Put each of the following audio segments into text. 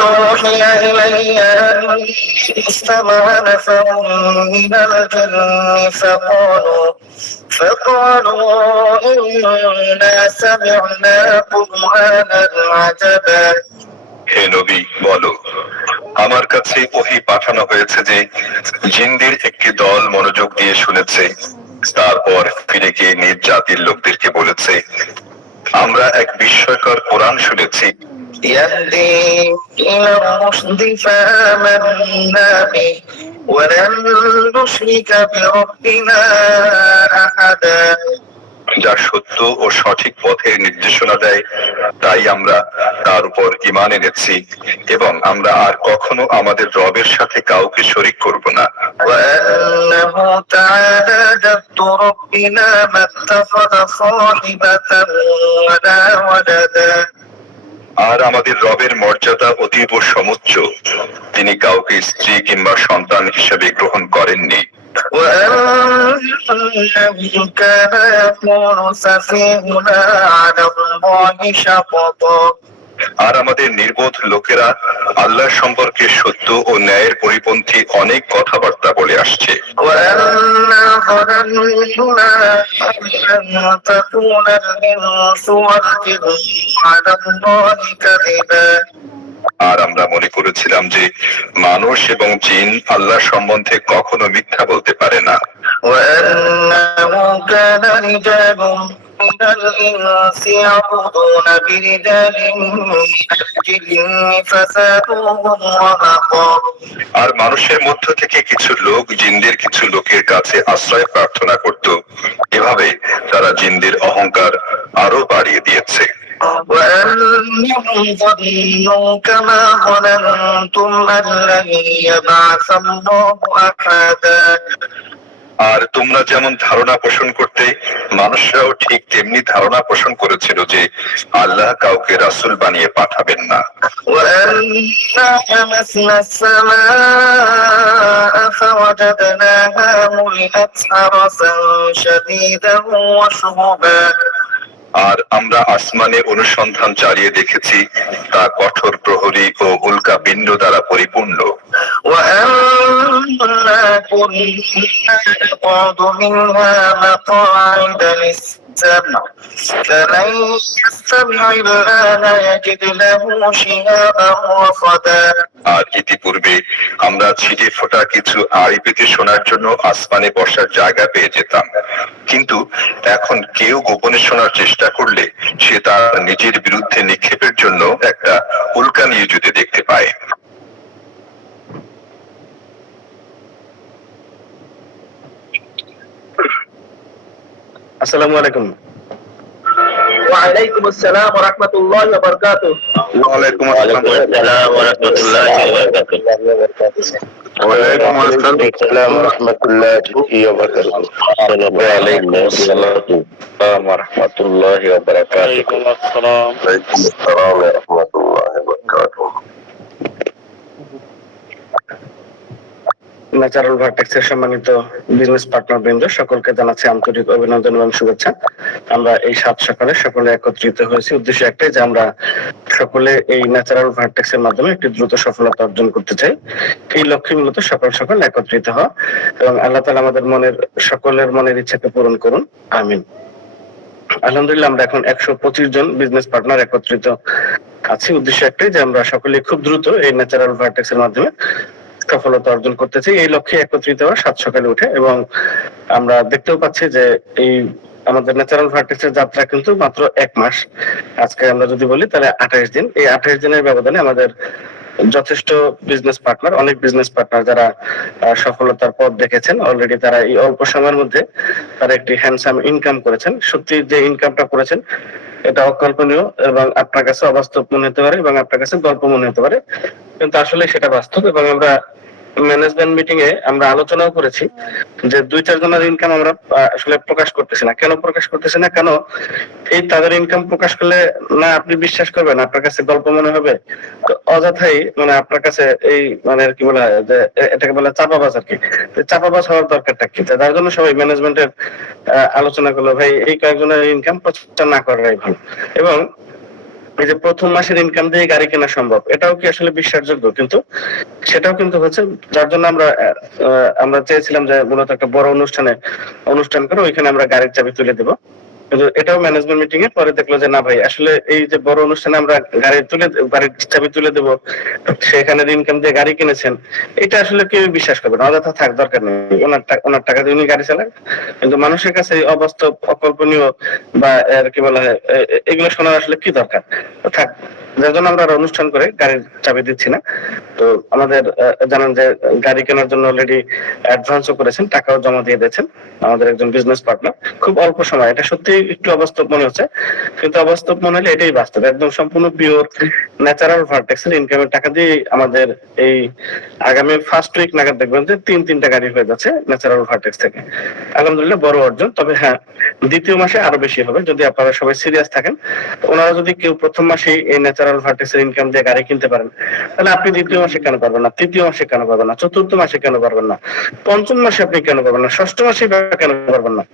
أوحي إلي أني استمع نفر من الجن فقالوا إنا سمعنا قرآنا عجبا। হে নবী বলো, আমার কাছে ওহী পাঠানো হয়েছে যে জিনদের একটি দল মনোযোগ দিয়ে শুনেছে, তারপর ফিরে গিয়ে নিজ জাতির লোকদেরকে বলেছে, আমরা এক বিস্ময়কর কোরআন শুনেছি। يهدي إلى الرشد فآمنا به ولن نشرك بربنا أحدا। যা সত্য ও সঠিক পথের নির্দেশনা দেয় তাই আমরা তার উপর ঈমান এনেছি এবং আমরা আর কখনো আমাদের রবের সাথে কাউকে শরীক করব না। وأنه تعالى جد ربنا ما اتخذ صاحبة ولا ولدا। আর আমাদের রবের মর্যাদা অতীব সমুচ্চ, তিনি কাউকে স্ত্রী কিংবা সন্তান হিসেবে গ্রহণ করেননি। وأنه كان يقول سفيهنا على الله شططا। আর আমাদের নির্বোধ লোকেরা আল্লাহ সম্পর্কে সত্য ও ন্যায়ের পরিপন্থী অনেক কথাবার্তা বলে আসছে। وأنا ظننا أن تكون الإنس والجن على الله كذبا। আর আমরা মনে করেছিলাম যে মানুষ এবং জিন আল্লাহ সম্বন্ধে কখনো মিথ্যা বলতে পারে না। وأنه كان رجال من الإنس يعوذون برجال من الجن فزادوهم رهقا। আর মানুষের মধ্য থেকে কিছু লোক জিনদের কিছু লোকের কাছে আশ্রয় প্রার্থনা করত, এভাবে তারা জিনদের অহংকার আরো বাড়িয়ে দিয়েছে। وأنهم ظنوا كما ظننتم أن لن يبعث الله أحدا। আর তোমরা যেমন ধারণা পোষণ করতে, মানুষরাও ঠিক তেমনি ধারণা পোষণ করেছিল যে আল্লাহ কাউকে রাসূল বানিয়ে পাঠাবেন না। وأنا لمسنا السماء فوجدناها ملئت حرسا شديدا وشهبا। আর আমরা আসমানে অনুসন্ধান চালিয়ে দেখেছি তা কঠোর প্রহরী ও উল্কা বিন্ড দ্বারা পরিপূর্ণ। وأنا كنا نقعد منها مقاعد للسمع فمن يستمع الآن يجد له شهابا رصدا। আর ইতিপূর্বে আমরা ছিটে ফোটা কিছু আড়ি পেতে শোনার জন্য আসমানে বসার জায়গা পেয়ে যেতাম, কিন্তু এখন কেউ গোপনে শোনার চেষ্টা করলে সে তার নিজের বিরুদ্ধে নিক্ষেপের জন্য একটা উল্কা নিয়োজিত দেখতে পায়। আসসালামু আলাইকুম। وعليكم السلام ورحمة الله وبركاته. ওয়ালাইকুম আসসালাম ওয়া রাহমাতুল্লাহি ওয়া বারাকাতুহু। ওয়ালাইকুম আসসালাম ওয়া রাহমাতুল্লাহি ওয়া বারাকাতুহু। ওয়ালাইকুম আসসালাম ওয়া রাহমাতুল্লাহি ওয়া বারাকাতুহু। ওয়ালাইকুম আসসালাম ওয়া রাহমাতুল্লাহি ওয়া বারাকাতুহু। ন্যাচারাল ভার্টেক্সের সম্মানিত বিজনেস পার্টনার বৃন্দ, সকলকে জানাচ্ছি আন্তরিক অভিনন্দন এবং শুভেচ্ছা। আমরা এই সাত সকালে সকলে একত্রিত হয়েছি উদ্দেশ্য একটাই যে আমরা সকলে এই ন্যাচারাল ভার্টেক্সের মাধ্যমে একটি দ্রুত সফলতা অর্জন করতে চাই। এই লক্ষ্যে মূলত সকাল সকাল একত্রিত হওয়া এবং আল্লাহ তাআলা আমাদের সকলের মনের ইচ্ছাকে পূরণ করুন, আমিন। আলহামদুলিল্লাহ, আমরা এখন 125 জন বিজনেস পার্টনার একত্রিত আছি উদ্দেশ্য একটাই যে আমরা সকলে খুব দ্রুত এই ন্যাচারাল ভার্টেক্সের মাধ্যমে সফলতা অর্জন করতেছি। এই লক্ষ্যে একত্রিত হওয়া সাত সকালে উঠে, এবং আমরা দেখতেও পাচ্ছি যে এই আমাদের ন্যাচারাল ভার্টেক্সের যাত্রা কিন্তু মাত্র 1 মাস। আজকে আমরা যদি বলি তাহলে 28 দিন। এই 28 দিনের ব্যবধানে আমাদের যথেষ্ট বিজনেস পার্টনার, অনেক বিজনেস পার্টনার যারা সফলতার পথ দেখেছেন অলরেডি, তারা এই অল্প সময়ের মধ্যে তারা একটি হ্যান্ডসাম ইনকাম করেছেন। সত্যি যে ইনকামটা করেছেন এটা অকল্পনীয় এবং আপনার কাছে অবাস্তব মনে হতে পারে এবং আপনার কাছে গল্প মনে হতে পারে, কিন্তু আসলে সেটা বাস্তব। এবং আমরা ম্যানেজমেন্ট মিটিং এ আমরা আলোচনাও করেছি যে 2-4 জনের ইনকাম আমরা আসলে প্রকাশ করতেছি না। কেন প্রকাশ করতেছি না? কেন এই তাদের ইনকাম প্রকাশ করলে না আপনি বিশ্বাস করবেন, আপনার কাছে গল্প মনে হবে, তো অযথাই আপনার কাছে এই কি বলা হয় যে এটাকে বলে চাপাবাজ আর কি। চাপাবাজ হওয়ার দরকারটা কি? যার জন্য সবাই ম্যানেজমেন্টের আলোচনা করলো ভাই এই কয়েকজনের ইনকাম প্রচার না করাই ভালো। এবং এই যে প্রথম মাসের ইনকাম দিয়ে গাড়ি কেনা সম্ভব, এটাও কি আসলে বিশ্বাসযোগ্য? কিন্তু সেটাও কিন্তু হচ্ছে, যার জন্য আমরা চেয়েছিলাম যে মূলত একটা বড় অনুষ্ঠান করে ওইখানে আমরা গাড়ির চাবি তুলে দেবো। কিন্তু এটাও ম্যানেজমেন্ট মিটিং এ পরে দেখলো যে না ভাই, আসলে এই যে বড় অনুষ্ঠানে আমরা গাড়ির চাবি তুলে দেবো, সেখানে ইনকাম দিয়ে গাড়ি কিনেছেন, এটা আসলে কেউ বিশ্বাস করবে না। অযথা থাক, দরকার নেই, ওনার টাকা দিয়ে উনি গাড়ি চালান। কিন্তু মানুষের কাছে এই অবাস্তব, অকল্পনীয় বা কি বলা হয়, এগুলো শোনার আসলে কি দরকার? থাক, যার জন্য আমরা অনুষ্ঠান করে গাড়ির চাবি দিচ্ছি না। তো আমাদের জানেন যে গাড়ি কেনার জন্য অলরেডি অ্যাডভান্সও করেছেন, টাকাও জমা দিয়ে দিয়েছেন আমাদের একজন বিজনেস পার্টনার। খুব অল্প সময়, এটা সত্যি একটু অবাস্তব মনে হচ্ছে, কিন্তু অবাস্তব মনে হলে এটাই বাস্তব। একদম সম্পূর্ণ পিওর ন্যাচারাল ভার্টেক্স এর ইনকামের টাকা দিয়ে আমাদের এই আগামী ফার্স্ট উইক নাগাদ দেখবেন যে তিনটা গাড়ি হয়ে যাচ্ছে ন্যাচারাল ভার্টেক্স থেকে। আলহামদুলিল্লাহ, বড় অর্জন। তবে হ্যাঁ, দ্বিতীয় মাসে আরো বেশি হবে যদি আপনারা সবাই সিরিয়াস থাকেন। ওনারা যদি কেউ প্রথম মাসেই এই ন্যাচারাল ভার্টেক্স এর ইনকাম দিয়ে গাড়ি কিনতে পারেন, তাহলে আপনি দ্বিতীয় মাসে কেন পারবেন না? তৃতীয় মাসে কেন পারবেন না? চতুর্থ মাসে কেন পারবেন না? পঞ্চম মাসে আপনি কেন পারবেন না? ষষ্ঠ মাসে কেন পারবেন না?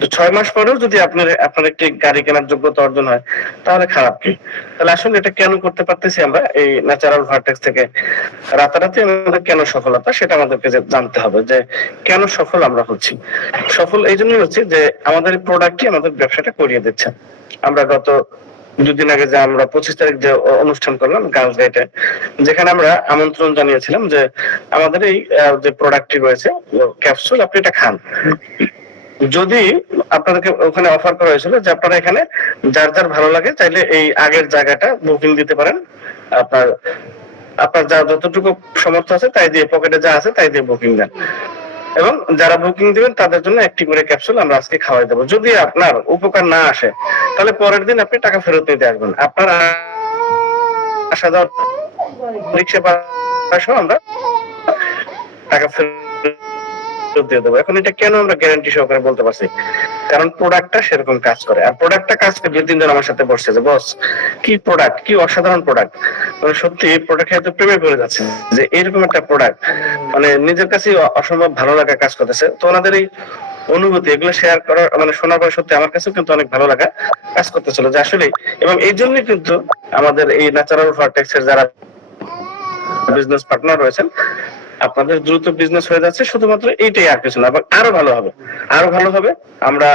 তো 6 মাস পরেও যদি আপনার একটি গাড়ি কেনার যোগ্যতা অর্জন হয়, তাহলে খারাপ কি? তাহলে আসলে এটা কেন করতে পারতেছি আমরা এই ন্যাচারাল ভার্টেক্স থেকে? রাতারাতি আমাদের কেন সফলতা, সেটা আমাদেরকে জানতে হবে যে কেন সফল আমরা হচ্ছি। সফল এই জন্যই হচ্ছে যে আমাদের প্রোডাক্টই আমাদের ব্যবসাটা করিয়ে দিচ্ছে। আমরা গত 2 দিন আগে যে আমরা 25 তারিখ যে অনুষ্ঠান করলাম গার্লস গাইডে, যেখানে আমরা আমন্ত্রণ জানিয়েছিলাম যে আমাদের এই যে প্রোডাক্টটি রয়েছে ক্যাপসুল, আপনি এটা খান। যদি আপনাদেরকে ওখানে অফার করা হয়েছিল যে আপনারা এখানে যার যার ভালো লাগে চাইলে এই আগের জায়গাটা বুকিং দিতে পারেন, আপনার আপনার যা যতটুকু সামর্থ্য আছে তাই দিয়ে, পকেটে যা আছে তাই দিয়ে বুকিং দেন, এবং যারা বুকিং দিবেন তাদের জন্য একটি করে ক্যাপসুল আমরা আজকে খাওয়াই দেবো। যদি আপনার উপকার না আসে, তাহলে পরের দিন আপনি টাকা ফেরত নিতে আসবেন। আপনার আসা যাওয়ার রিক্সা ভাড়া আমরা টাকা ফেরত দিয়ে দেবো। এখন এটা কেন আমরা গ্যারান্টি সহকারে বলতে পারছি? কারণ প্রোডাক্টটা সেরকম কাজ করে। আর প্রোডাক্টটা কাজ করে 2-3 জন আমার সাথে বসছে যে বস, কি প্রোডাক্ট, কি অসাধারণ প্রোডাক্ট, মানে সত্যি এই প্রোডাক্ট এত প্রেমে পড়ে যাচ্ছে যে এরকম একটা প্রোডাক্ট, মানে নিজের কাছে অসম্ভব ভালো লাগা কাজ করতেছে। তো ওনাদের এই অনুভূতি এগুলো শেয়ার করার, মানে শোনার পর সত্যি আমার কাছেও কিন্তু অনেক ভালো লাগা কাজ করতেছিল যে আসলে, এবং এই জন্যই কিন্তু আমাদের এই ন্যাচারাল ভার্টেক্স এর যারা বিজনেস পার্টনার রয়েছেন, আপনাদের দ্রুত বিজনেস হয়ে যাচ্ছে শুধুমাত্র এইটাই, আর কিছু না। এবং আরো ভালো হবে। আমরা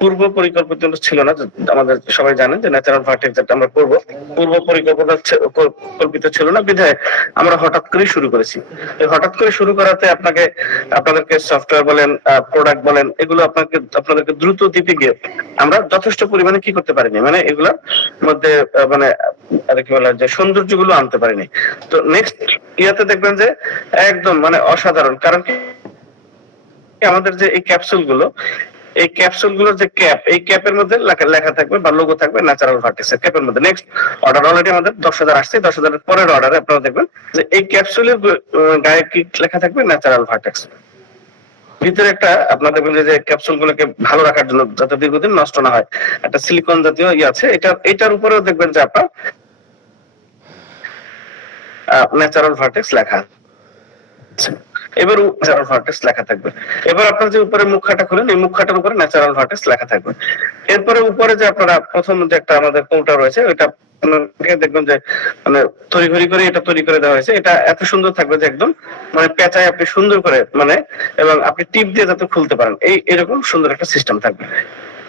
পূর্ব পরিকল্পিত ছিল না, আমাদের সবাই জানেন যে ন্যাচারাল ভার্টেক্স যেটা আমরা করব, পূর্ব কল্পিত ছিল না, বিধায় আমরা হঠাৎ করে শুরু করেছি। এই হঠাৎ করে শুরু করাতে আপনাদেরকে সফটওয়্যার বলেন, প্রোডাক্ট বলেন, এগুলো আপনাদেরকে দ্রুত দিতে গিয়ে আমরা যথেষ্ট পরিমাণে কি করতে পারিনি, মানে এগুলোর মধ্যে মানে আর কি বলা, যে সৌন্দর্যগুলো আনতে পারিনি। তো নেক্সট ইয়াতে দেখবেন যে একদম মানে অসাধারণ। কারণ কি, আমাদের যে এই ক্যাপসুলগুলোর যে ক্যাপ, এই ক্যাপের মধ্যে লেখা থাকবে বা লোগো থাকবে ন্যাচারাল ভার্টেক্স এর ক্যাপের মধ্যে। নেক্সট অর্ডার অলরেডি আমাদের 10,000 আসছে, 10,000 এর পরের অর্ডারে আপনারা দেখবেন যে এই ক্যাপসুলের গায়ে কি লেখা থাকবে, ন্যাচারাল ভার্টেক্স। ভিতরে একটা আপনার দেখবেন যে ক্যাপসুল গুলোকে ভালো রাখার জন্য, যাতে দীর্ঘদিন নষ্ট না হয়, একটা সিলিকন জাতীয় আছে, এটার উপরেও দেখবেন যে আপনার ন্যাচারাল ভার্টেক্স লেখা আছে। এবার ন্যাচারাল ভার্টেক্স লেখা থাকবে। এবার আপনার যে উপরে মুখখাটা খুলেন, এই মুখখাটার উপরে ন্যাচারাল ভার্টেক্স লেখা থাকবে। এরপরে উপরে যে আপনারা প্রথম যে একটা আমাদের কৌটা রয়েছে, ওইটা দেখবেন যে মানে তড়িঘড়ি করে এটা তৈরি করে দেওয়া হয়েছে। এটা এত সুন্দর থাকবে যে একদম মানে পেঁচায় আপনি সুন্দর করে, মানে এবং আপনি টিপ দিয়ে যাতে খুলতে পারেন, এরকম সুন্দর একটা সিস্টেম থাকবে।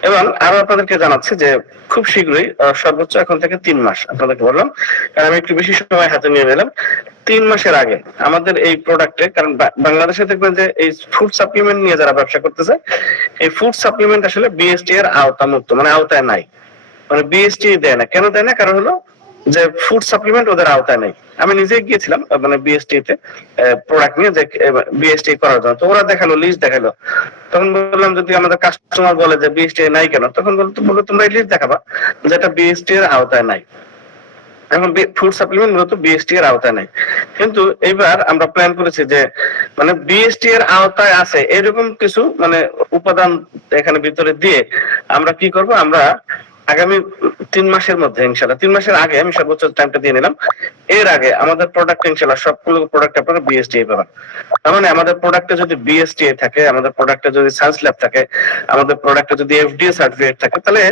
এবং আরো আপনাদেরকে জানাচ্ছি যে খুব শীঘ্রই, সর্বোচ্চ এখন থেকে 3 মাস আপনাদেরকে বললাম, কারণ আমি একটু বেশি সময় হাতে নিয়ে নিলাম, 3 মাসের আগে আমাদের এই প্রোডাক্টে, কারণ বাংলাদেশে দেখবেন যে এই ফুড সাপ্লিমেন্ট নিয়ে যারা ব্যবসা করতেছে, এই ফুড সাপ্লিমেন্ট আসলে বিএসটি এর আওতামুক্ত, মানে আওতায় নাই, মানে বিএসটি দেয় না। কেন দেয় না? কারণ হলো যে ফুড সাপ্লিমেন্ট ওদের আওতায় নেই। আমি নিজে গিয়েছিলাম মানে বিএসটি তে প্রোডাক্ট নিয়ে, যে বিএসটি করার জন্য, তো ওরা দেখালো, লিস্ট দেখালো। তখন বললাম যদি আমাদের কাস্টমার বলে যে বিএসটি নাই কেন, তখন বললো তোমরা লিস্ট দেখাবা যেটা বিএসটি এর আওতায় নাই। এখন ফুড সাপ্লিমেন্ট মূলত বিএসটি এর আওতায় নাই, কিন্তু এইবার আমরা প্ল্যান করেছি যে মানে বিএসটি এর আওতায় আছে এরকম কিছু মানে উপাদান এখানে ভিতরে দিয়ে আমরা কি করব, আমরা আগামী 3 মাসের মধ্যে ইনশাআল্লাহ, 3 মাসের আগে আমি সর্বোচ্চ টাইমটা দিয়ে নিলাম, এর আগে আমাদের প্রোডাক্ট ইনশাআল্লাহ সবগুলো প্রোডাক্ট আপনারা বিএসটি পাবেন। তার মানে আমাদের প্রোডাক্টে যদি বিএসটি থাকে, আমাদের প্রোডাক্টে যদি সায়েন্স ল্যাব থাকে, আমাদের প্রোডাক্টে যদি এফডিএ সার্টিফিকেট থাকে, তাহলে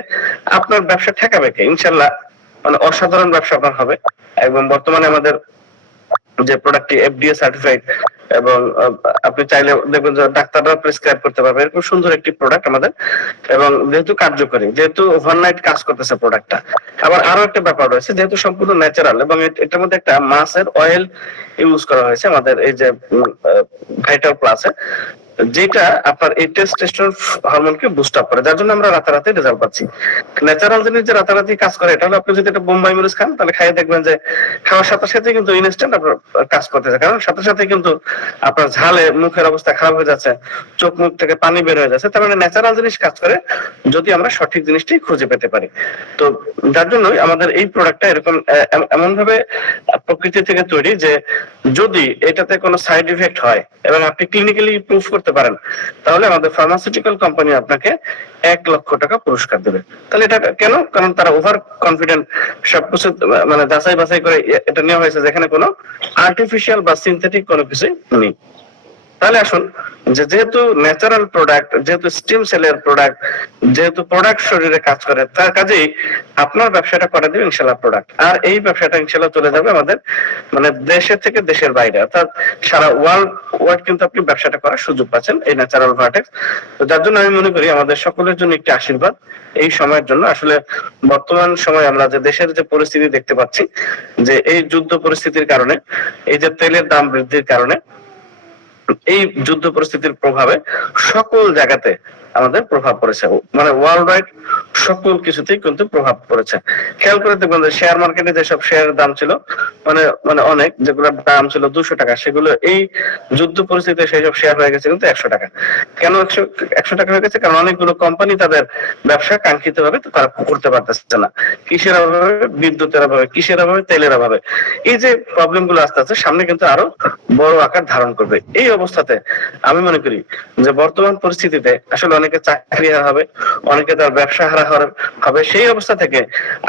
আপনার ব্যবসা ঠেকাবে কে? ইনশাআল্লাহ মানে অসাধারণ ব্যবসা আপনার হবে। এবং বর্তমানে আমাদের যে প্রোডাক্টটি এফডিএ সার্টিফাইড, এবং আপনি চাইলে দেখবেন যে ডাক্তাররা প্রেসক্রাইব করতে পারবে, এরকম সুন্দর একটি প্রোডাক্ট আমাদের। এবং যেহেতু কার্যকরী, যেহেতু ওভারনাইট কাজ করতেছে প্রোডাক্টটা, আবার আরো একটা ব্যাপার রয়েছে, যেহেতু সম্পূর্ণ ন্যাচারাল এবং এটার মধ্যে একটা মাছের অয়েল ইউজ করা হয়েছে আমাদের এই যে ভাইটাল প্লাসে, যেটা আপনার এই টেস্টোস্টেরন হরমোনকে বুস্ট আপ করে, যার জন্য আমরা রাতারাতি রেজাল্ট পাচ্ছি। ন্যাচারাল জিনিস যে রাতারাতি কাজ করে, এটা হলো আপনি যদি একটা বোম্বাই মরিচ খান, তাহলে খাইয়ে দেখবেন যে খাওয়ার সাথে সাথে কিন্তু ইনস্ট্যান্ট আপনার কাজ করতেছে, কারণ সাথে সাথে কিন্তু আপনার ঝালে মুখের অবস্থা খারাপ হয়ে যাচ্ছে, চোখ মুখ থেকে পানি বের হয়ে যাচ্ছে। তার মানে ন্যাচারাল জিনিস কাজ করে যদি আমরা সঠিক জিনিসটি খুঁজে পেতে পারি। তো যার জন্যই আমাদের এই প্রোডাক্টটা এরকম এমন ভাবে প্রকৃতি থেকে তৈরি যে যদি এটাতে কোনো সাইড ইফেক্ট হয় এবং আপনি ক্লিনিক্যালি প্রুফ করতে পারেন, তাহলে আমাদের ফার্মাসিউটিক্যাল কোম্পানি আপনাকে 1,00,000 টাকা পুরস্কার দেবে। তাহলে এটা কেন? কারণ তারা ওভার কনফিডেন্ট, সবকিছু মানে যাচাই বাছাই করে এটা নেওয়া হয়েছে, যেখানে কোনো আর্টিফিশিয়াল বা সিনথেটিক কোনো কিছু নেই। তাহলে আসুন, যেহেতু ন্যাচারাল প্রোডাক্ট, যেহেতু স্টিম সেলের প্রোডাক্ট, যেহেতু প্রোডাক্ট শরীরে কাজ করে, তার কাজেই আপনার ব্যবসাটা করে দেবে ইনশাল্লাহ প্রোডাক্ট। আর এই ব্যবসাটা ইনশাল্লাহ চলে যাবে আমাদের মানে দেশের থেকে দেশের বাইরে, অর্থাৎ সারা ওয়ার্ল্ড কিন্তু আপনি ব্যবসাটা করার সুযোগ পাচ্ছেন এই ন্যাচারাল ভার্টেক্স। তো যার জন্য আমি মনে করি আমাদের সকলের জন্য একটি আশীর্বাদ এই সময়ের জন্য। আসলে বর্তমান সময় আমরা যে দেশের যে পরিস্থিতি দেখতে পাচ্ছি, যে এই যুদ্ধ পরিস্থিতির কারণে, এই যে তেলের দাম বৃদ্ধির কারণে, এই যুদ্ধ পরিস্থিতির প্রভাবে সকল জায়গাতে আমাদের প্রভাব পড়েছে, মানে ওয়ার্ল্ড ওয়াইড সকল কিছুতেই কিন্তু প্রভাব পড়েছে। খেয়াল করে দেখবেন যে শেয়ার মার্কেটে যেসব শেয়ারের দাম ছিল মানে মানে অনেক, যেগুলোর দাম ছিল 200 টাকা, সেগুলো এই যুদ্ধ পরিস্থিতিতে সেই সব শেয়ার হয়ে গেছে কিন্তু 100 টাকা। কেন 100 টাকা হয়ে গেছে? কারণ অনেকগুলো কোম্পানি তাদের ব্যবসা কাঙ্ক্ষিত ভাবে তারা করতে পারতেছে না। কিসের অভাবে? বিদ্যুতের অভাবে। কিসের অভাবে? তেলের অভাবে। এই যে প্রবলেম গুলো আস্তে আস্তে সামনে কিন্তু আরো বড় আকার ধারণ করবে। এই অবস্থাতে আমি মনে করি যে বর্তমান পরিস্থিতিতে আসলে অনেকে চাকরি হারা হবে, অনেকে তার ব্যবসা হারা হবে। সেই অবস্থা থেকে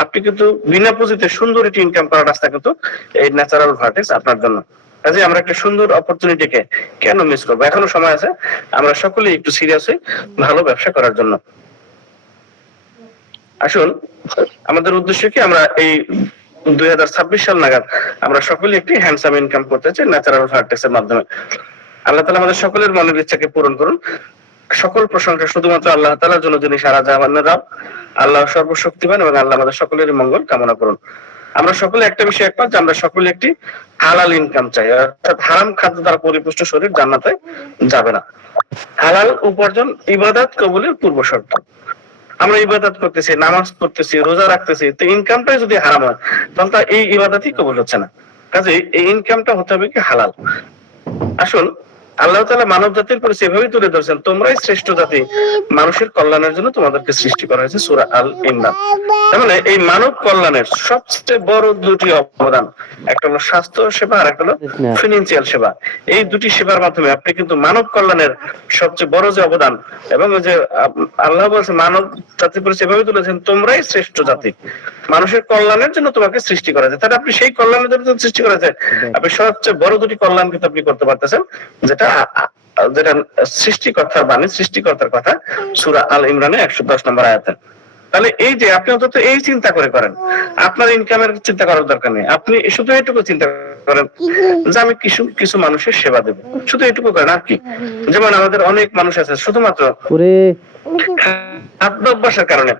আপনি কিন্তু বিনা পুঁজিতে সুন্দর একটি ইনকাম করার রাস্তা কিন্তু এই ন্যাচারাল ভার্টেক্স আপনার জন্য। কাজে আমরা একটা সুন্দর অপরচুনিটিকে কেন মিস করবো? এখনো সময় আছে, আমরা সকলেই একটু সিরিয়াস হই ভালো ব্যবসা করার জন্য। আসুন, আমাদের উদ্দেশ্য কি, আমরা এই 2026 সাল নাগাদ আমরা সকলে একটি হ্যান্ডসাম ইনকাম করতে চাই ন্যাচারাল ভার্টেক্স এর মাধ্যমে। আল্লাহ তাআলা আমাদের সকলের মনের ইচ্ছাকে পূরণ করুন। সকল প্রশংসা শুধুমাত্র আল্লাহ তাআলার জন্য, যিনি সারা জাহানের রব, আল্লাহ সর্বশক্তিমান, এবং আল্লাহ আমাদের সকলের মঙ্গল কামনা করুন। আমরা সকলে একটা বিষয় একমত যে আমরা সকলে একটি হালাল ইনকাম চাই, অর্থাৎ হারাম খাদ্য দ্বারা পরিপুষ্ট শরীর জান্নাতে যাবে না। হালাল উপার্জন ইবাদত কবুলের পূর্ব শর্ত। আমরা ইবাদত করতেছি, নামাজ পড়তেছি, রোজা রাখতেছি, তো ইনকামটাই যদি হারাম হয়, তাহলে তো এই ইবাদতই কবুল হচ্ছে না। কাজে এই ইনকামটা হতে হবে কি হালাল। আসুন, আল্লাহ তাআলা মানব জাতির পরিচয় এভাবেই তুলে ধরেছেন, তোমরাই শ্রেষ্ঠ জাতি, মানুষের কল্যাণের জন্য তোমাদেরকে সৃষ্টি করা হয়েছে, সূরা আল ইমরান। তার মানে এই মানব কল্যাণের সবচেয়ে বড় দুটি অবদান, একটা হলো স্বাস্থ্য সেবা আর একটা হলো ফিনান্সিয়াল সেবা। এই দুটি সেবার মাধ্যমে আপনি কিন্তু মানব কল্যাণের সবচেয়ে বড় যে অবদান, এবং যে আল্লাহ বলছে মানব জাতির পরিচয় এভাবে তুলেছেন, তোমরাই শ্রেষ্ঠ জাতি, মানুষের কল্যাণের জন্য তোমাকে সৃষ্টি করা হয়েছে। তাহলে আপনি সেই কল্যাণের জন্য সৃষ্টি করেছে, আপনি সবচেয়ে বড় দুটি কল্যাণ কিন্তু আপনি করতে পারতেছেন, যেটা সৃষ্টিকর্তার বাণী, সৃষ্টিকর্তার কথা, সূরা আল ইমরানে 110 নম্বর আয়াতে। তাহলে এই যে আপনি অন্তত এই চিন্তা করেন, আপনার ইনকামের চিন্তা করার দরকার নেই, আপনি শুধু এইটুকু চিন্তা করেন যে আমি কিছু মানুষের সেবা দেব, শুধু এইটুকু করেন। আর কি, যেমন আমাদের অনেক মানুষ আছে শুধুমাত্র খাদ্যাভ্যাসের কারণে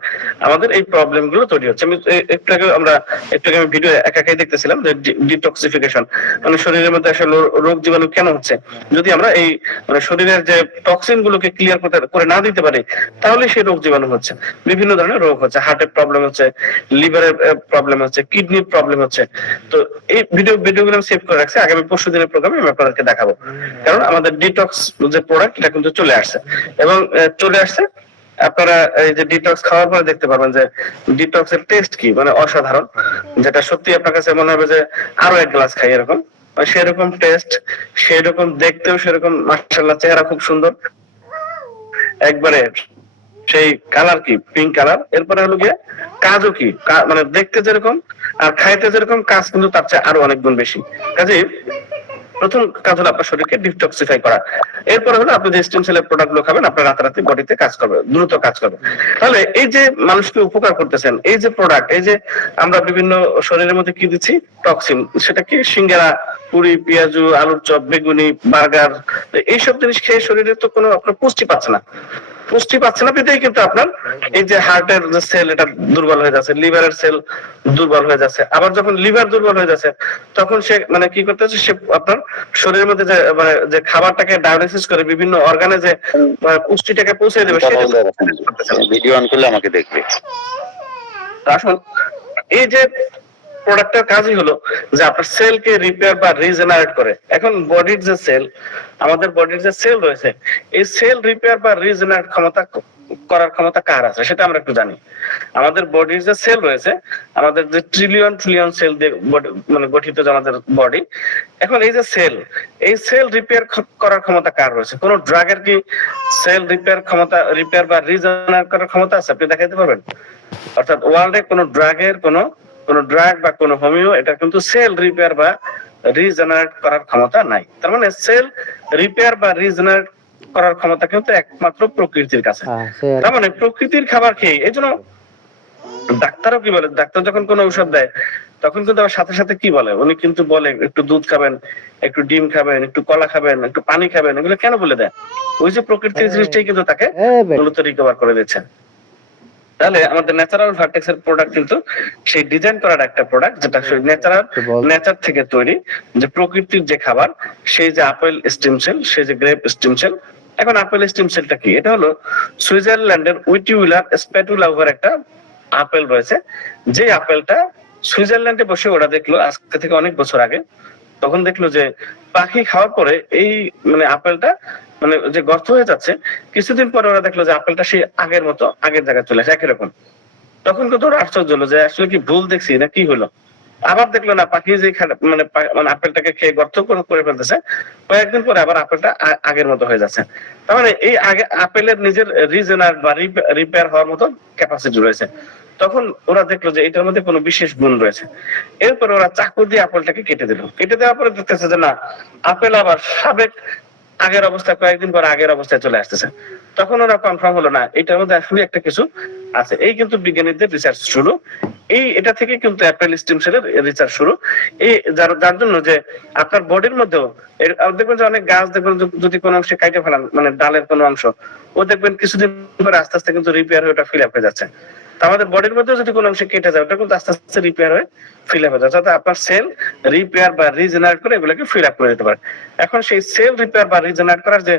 আমাদের এই প্রবলেম গুলো তৈরি হচ্ছে। আমি একটু আগে ভিডিও একাই দেখতেছিলাম যে ডিটক্সিফিকেশন, মানে শরীরের মধ্যে আসলে রোগ জীবাণু কেন হচ্ছে। যদি আমরা এই মানে শরীরের যে টক্সিন গুলোকে ক্লিয়ার করে না দিতে পারি, তাহলে সেই রোগ জীবাণু হচ্ছে, বিভিন্ন ধরনের রোগ হচ্ছে, হার্টের প্রবলেম হচ্ছে, লিভারের প্রবলেম হচ্ছে, কিডনির প্রবলেম হচ্ছে। তো এই ভিডিওগুলো সেভ করে রাখছি, আগামী পরশু দিনের প্রোগ্রামে আমি আপনাদেরকে দেখাবো। কারণ আমাদের ডিটক্স যে প্রোডাক্ট, এটা কিন্তু চলে আসছে, এবং চলে আসছে। আপনারা এই যে ডিটক্স খাওয়ার পরে দেখতে পারবেন যে ডিটক্স এর টেস্ট কি, মানে অসাধারণ, যেটা সত্যি আপনার কাছে মনে হবে যে আরো এক গ্লাস খাই এরকম। সেরকম টেস্ট, সেরকম দেখতেও সেরকম, মাশাআল্লাহ চেহারা খুব সুন্দর, একবারে সেই কালার কি পিঙ্ক কালার। এরপরে হলো গিয়ে কাজও কি, মানে দেখতে যেরকম আর খাইতে যেরকম, কাজ কিন্তু তার চেয়ে আরো অনেক গুণ বেশি। কাজে প্রথম কাজ হলো আপনার শরীরকে ডিটক্সিফাই করা। এরপরে হলো আপনি যে স্টেম সেলের প্রোডাক্ট গুলো খাবেন, আপনার রাতারাতি বডিতে কাজ করবে, দ্রুত কাজ করবে। তাহলে এই যে মানুষকে উপকার করতেছেন এই যে প্রোডাক্ট, এই যে আমরা বিভিন্ন শরীরের মধ্যে কি দিচ্ছি, টক্সিন, সেটা কি সিঙ্গারা, পুরি, পেঁয়াজু, আলুর চপ, বেগুনি, বার্গার, এইসব জিনিস খেয়ে শরীরে তো কোনো আপনার পুষ্টি পাচ্ছে না। পুষ্টি পাচ্ছে না পেতেই কিন্তু আপনার এই যে হার্টের যে সেল এটা দুর্বল হয়ে যাচ্ছে, লিভারের সেল দুর্বল হয়ে যাচ্ছে। আবার যখন লিভার দুর্বল হয়ে যাচ্ছে তখন সে মানে কি করতেছে, সে আপনার শরীরের মধ্যে যে মানে যে খাবারটাকে ডায়ালিসিস করে বিভিন্ন অর্গানে যে পুষ্টিটাকে পৌঁছে দেবে সেটা ভিডিও অন করলে আমাকে দেখবে। আসুন এই যে প্রোডাক্টের কাজই হলো যে আপনার সেলকে রিপেয়ার বা রিজেনারেট করে। এখন বডির যে সেল, আমাদের বডির যে সেল রয়েছে, এই সেল রিপেয়ার বা রিজেনারেট করার ক্ষমতা কার আছে সেটা আমরা একটু জানি। আমাদের বডির যে সেল রয়েছে, আমাদের যে ট্রিলিয়ন সেল দিয়ে মানে গঠিত যে আমাদের বডি, এখন এই যে সেল, এই সেল রিপেয়ার করার ক্ষমতা কার রয়েছে? কোন ড্রাগের কি সেল রিপেয়ার বা রিজেনারেট করার ক্ষমতা আছে? আপনি দেখাইতে পারবেন? অর্থাৎ ওয়ার্ল্ডে কোন ড্রাগের কোন ড্রাগ বা কোন হোমিও এটা কিন্তু সেল রিপেয়ার বা রিজেনারেট করার ক্ষমতা নাই। তার মানে সেল রিপেয়ার বা রিজেনারেট করার ক্ষমতা কিন্তু একমাত্র প্রকৃতির কাছে। তার মানে প্রকৃতির খাবার খেয়ে, এই জন্য ডাক্তারও কি বলে, ডাক্তার যখন কোনো ঔষধ দেয় তখন কিন্তু আবার সাথে সাথে কি বলে, উনি কিন্তু বলে একটু দুধ খাবেন, একটু ডিম খাবেন, একটু কলা খাবেন, একটু পানি খাবেন। এগুলো কেন বলে দেয়? ওই যে প্রকৃতির জিনিসটাই কিন্তু তাকে মূলত রিকভার করে দিচ্ছে। তাহলে আমাদের ন্যাচারাল ভার্টেক্স এর প্রোডাক্ট কিন্তু সেই ডিজাইন করার একটা প্রোডাক্ট যেটা নেচার থেকে তৈরি, যে প্রকৃতির যে খাবার, সেই যে আপেল স্টিম সেল, সেই যে গ্রেপ স্টিম সেল। এখন আপেল স্টিম সেলটা কি? এটা হলো সুইজারল্যান্ডের উইটিউলার স্প্যাটুলা ওভার একটা আপেল রয়েছে, যে আপেলটা সুইজারল্যান্ডে বসে ওরা দেখলো আজকে থেকে অনেক বছর আগে, তখন দেখলো যে পাখি খাওয়ার পরে এই মানে আপেলটা মানে যে গর্ত হয়ে যাচ্ছে, কিছুদিন পরে ওরা দেখলো যে আপেলটা সেই আগের মতো আগের জায়গায় চলে আসে একই রকম। তখন কিন্তু ওরা আশ্চর্য হলো যে আসলে কি ভুল দেখছি না কি হলো। আবার দেখলো না, পাখি যে মানে আপেলটাকে খেয়ে গর্ত করে ফেলতেছে, কয়েকদিন পরে আবার আপেলটা আগের মতো হয়ে যাচ্ছে। তার মানে এই আগে আপেলের নিজের রিজেনারেট বা রিপেয়ার হওয়ার মতো ক্যাপাসিটি রয়েছে। তখন ওরা দেখলো যে এটার মধ্যে কোনো বিশেষ গুণ রয়েছে। এরপর ওরা চাকু দিয়ে আপেলটাকে কেটে দিল, কেটে দেওয়ার পরে দেখতেছে যে না, আপেল আবার সাবেক আগের অবস্থায় কয়েকদিন পর আগের অবস্থায় চলে আসতেছে। তখন ওরা কনফার্ম হলো না, এটার মধ্যে আসলে একটা কিছু আছে। এই কিন্তু বিজ্ঞানীদের রিসার্চ শুরু, এটা থেকে কিন্তু অ্যাপেল স্টিম সেলের রিসার্চ শুরু। এই যার জন্য যে আপনার বডির মধ্যেও দেখবেন যে অনেক গাছ দেখবেন যদি কোনো অংশে কাটে ফেলান, মানে ডালের কোনো অংশ, ও দেখবেন কিছুদিন পরে আস্তে আস্তে কিন্তু রিপেয়ার হয়ে ওটা ফিল আপ হয়ে যাচ্ছে। আমাদের বডির মধ্যে যদি কোনো অংশে কেটে যায়, ওটা কিন্তু আস্তে আস্তে রিপেয়ার হয়ে ফিল আপ হয়ে যাচ্ছে। অর্থাৎ আপনার সেল রিপেয়ার বা রিজেনারেট করে এগুলোকে ফিল আপ করে দিতে পারে। এখন সেই সেল রিপেয়ার বা রিজেনারেট করার যে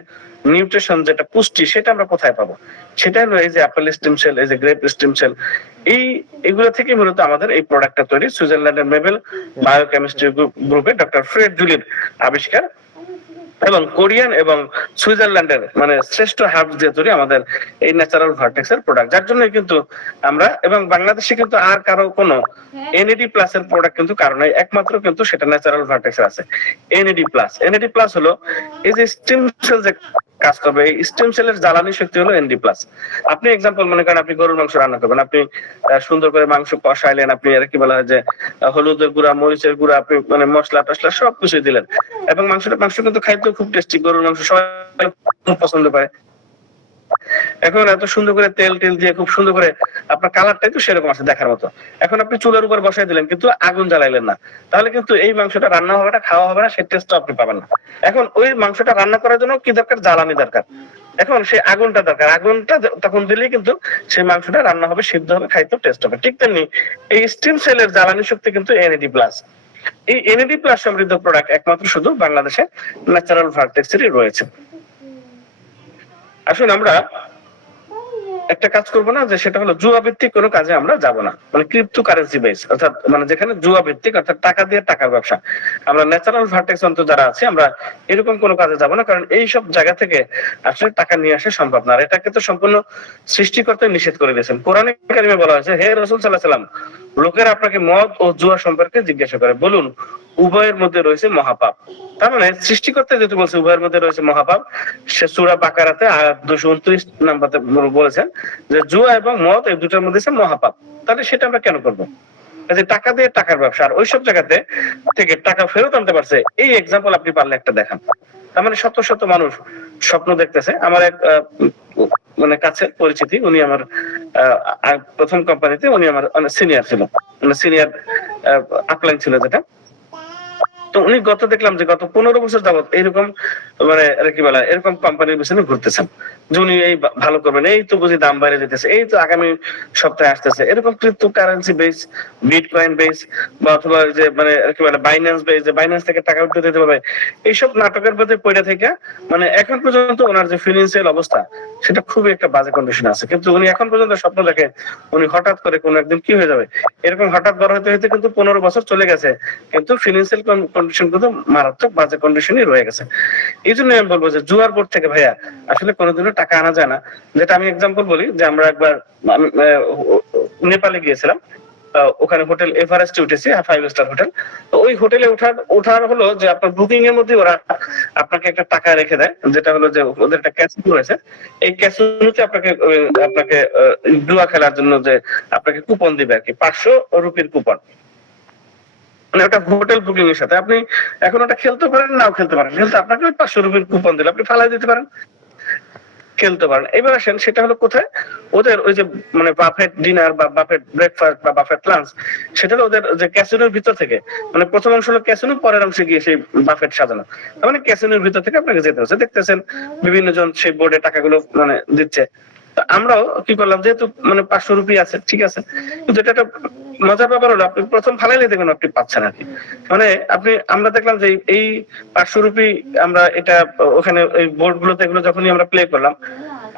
নিউট্রিশন, যেটা পুষ্টি, সেটা আমরা কোথায় পাবো? সেটা হলো এই যে অ্যাপেল স্টিম সেল, এই যে গ্রেপ স্টিম সেল, এগুলো থেকে মূলত আমাদের এই প্রোডাক্টটা তৈরি। সুইজারল্যান্ডের মেবেল বায়োকেমিস্ট্রি গ্রুপে ডক্টর ফ্রেড জুলির আবিষ্কার, এবং কোরিয়ান এবং সুইজারল্যান্ডের মানে শ্রেষ্ঠ হার্বস দিয়ে তৈরি আমাদের এই ন্যাচারাল ভার্টেক্স এর প্রোডাক্ট। যার জন্য কিন্তু আমরা এবং বাংলাদেশে কিন্তু আর কারো কোনো এনএডি প্লাস এর প্রোডাক্ট কিন্তু কারণ একমাত্র কিন্তু সেটা ন্যাচারাল ভার্টেক্স আছে। এনএডি প্লাস হলো এই যে স্টিম সেল যে কাজ করবে, এই স্টিম সেলের জ্বালানি শক্তি হলো এনডি প্লাস। আপনি এক্সাম্পল মনে করেন আপনি গরুর মাংস রান্না করবেন, আপনি সুন্দর করে মাংস কষাইলেন, আপনি আর কি বলা হয় যে হলুদের গুঁড়া, মরিচের গুঁড়া, আপনি মানে মশলা টসলা সবকিছু দিলেন, এবং মাংস কিন্তু খাইতে খুব টেস্টি, গরুর মাংস সবাই খুব পছন্দ করে। এখন এত সুন্দর করে তেল দিয়ে খুব সুন্দর করে আপনার কালারটাই তো সেরকম আছে দেখার মতো। এখন আপনি চুলার উপর বসাই দিলেন কিন্তু আগুন জ্বালাইলেন না, তাহলে কিন্তু এই মাংসটা রান্না হবে না, খাওয়া হবে না, সেই টেস্টটা আপনি পাবেন না। এখন ওই মাংসটা রান্না করার জন্য কি দরকার? জ্বালানি দরকার। এখন সেই আগুনটা দরকার, আগুনটা তখন দিলেই কিন্তু সেই মাংসটা রান্না হবে, সিদ্ধ হবে, খাইতে টেস্ট হবে। ঠিক তেমনি এই স্টিম সেলের জ্বালানি শক্তি কিন্তু এনএডি প্লাস। এই এনএডি প্লাস সমৃদ্ধ প্রোডাক্ট একমাত্র শুধু বাংলাদেশে ন্যাচারাল ভার্টেক্স এরই রয়েছে। আসুন আমরা একটা কাজ করবো না, যে সেটা হলো জুয়া ভিত্তিক কোনো কাজে আমরা যাব না, মানে ক্রিপ্টো কারেন্সি বেস, অর্থাৎ মানে যেখানে জুয়া ভিত্তিক, অর্থাৎ টাকা দিয়ে টাকার ব্যবসা। আমরা ন্যাচারাল ভার্টেক্স অন্তত যারা আছে আমরা এরকম কোনো কাজে যাব না, কারণ এই সব জায়গা থেকে আসলে টাকা নিয়ে আসা সম্ভব না। আর এটাকে তো সম্পূর্ণ সৃষ্টিকর্তা নিষেধ করে দিয়েছেন। কোরআনে কারিমে বলা হয়েছে, হে রাসূল সাল্লাল্লাহু আলাইহি ওয়াসাল্লাম, লোকেরা আপনাকে মদ ও জুয়া সম্পর্কে জিজ্ঞাসা করে, বলুন উভয়ের মধ্যে রয়েছে মহাপাপ। তার মানে সৃষ্টিকর্তা যেহেতু বলছে উভয়ের মধ্যে রয়েছে মহাপাপ, সে সূরা বাকারাতে আয়াত 229 নম্বরে বলেছেন যে জুয়া এবং মদ এই দুটোর মধ্যে আছে মহাপাপ, তাহলে সেটা আমরা কেন করবো? যে টাকা দিয়ে টাকার ব্যবসা, আর ওইসব জায়গাতে থেকে টাকা ফেরত আনতে পারছে, এই এক্সাম্পল আপনি পারলে একটা দেখান। তার মানে শত শত মানুষ স্বপ্ন দেখতেছে। আমার এক মানে কাছের পরিচিতি, উনি আমার প্রথম কোম্পানিতে উনি আমার সিনিয়র ছিল, মানে সিনিয়র আপলাইন ছিল যেটা। তো উনি দেখলাম যে গত 15 বছর যাবত এইরকম মানে কি বলে এরকম কোম্পানির পিছনে ঘুরতেছেন, যে উনি এই ভালো করবেন, এই তো বুঝি দাম বাইরে যেতেছে, এই তো আগামী সপ্তাহে আসতেছে, এরকম crypto currency base, bitcoin base, বা অথবা যে মানে কি বলে বাইন্যান্স বেস, যে বাইন্যান্স থেকে টাকা উঠতে দিতে পারবে, এইসব নাটকের প্রতি পড়ে থেকে মানে এখন পর্যন্ত ওনার যে ফিনান্সিয়াল অবস্থা সেটা খুবই একটা বাজে কন্ডিশন আছে। কিন্তু উনি এখন পর্যন্ত স্বপ্ন দেখে উনি হঠাৎ করে কোনো একদিন কি হয়ে যাবে, এরকম হঠাৎ বড় হতে হতে কিন্তু 15 বছর চলে গেছে, কিন্তু ফিনান্সিয়াল কন্ডিশন কিন্তু মারাত্মক বাজে কন্ডিশনই রয়ে গেছে। এই জন্য আমি বলবো যে জুয়ার বোর্ড থেকে ভাইয়া আসলে কোনোদিনও টাকা আনা যায় না। যেটা আমি এক্সাম্পল বলি, যে আমরা একবার নেপালে গিয়েছিলাম, ওখানে হোটেল এভারেস্টে উঠেছি, 5 স্টার হোটেল। তো ওই হোটেলে ওঠার হলো যে আপনার বুকিং এর মধ্যে ওরা আপনাকে একটা টাকা রেখে দেয়, যেটা হলো যে ওদের একটা ক্যাসিনো রয়েছে, এই ক্যাসিনোতে আপনাকে জুয়া খেলার জন্য যে আপনাকে কুপন দিবে আর কি, 500 রুপির কুপন, মানে ওটা হোটেল বুকিং এর সাথে। আপনি এখন ওটা খেলতে পারেন, নাও খেলতে পারেন, কিন্তু আপনাকে ওই 500 রুপির কুপন দিলে আপনি ফালাই দিতে পারেন, খেলতে পারেন। এবার আসেন সেটা হলো কোথায়, ওদের ওই যে মানে বাফেট ডিনার বা বাফেট ব্রেকফাস্ট বা বাফেট লাঞ্চ, সেটা হলো ওদের যে ক্যাসিনোর ভিতর থেকে, মানে প্রথম অংশ হলো ক্যাসিনো, পরের অংশে গিয়ে সেই বাফেট সাজানো, তার মানে ক্যাসিনোর ভিতর থেকে আপনাকে যেতে হচ্ছে। দেখতেছেন বিভিন্ন জন সেই বোর্ডে টাকাগুলো মানে দিচ্ছে। আমরাও কি করলাম, যেহেতু মানে 500 রুপি আছে, ঠিক আছে, কিন্তু এটা একটা মজার ব্যাপার হলো আপনি প্রথম ফালাইলে দেখবেন আপনি পাচ্ছেন আর কি, মানে আমরা দেখলাম যে এই 500 রুপি আমরা এটা ওখানে ওই বোর্ড গুলোতে এগুলো যখনই আমরা প্লে করলাম,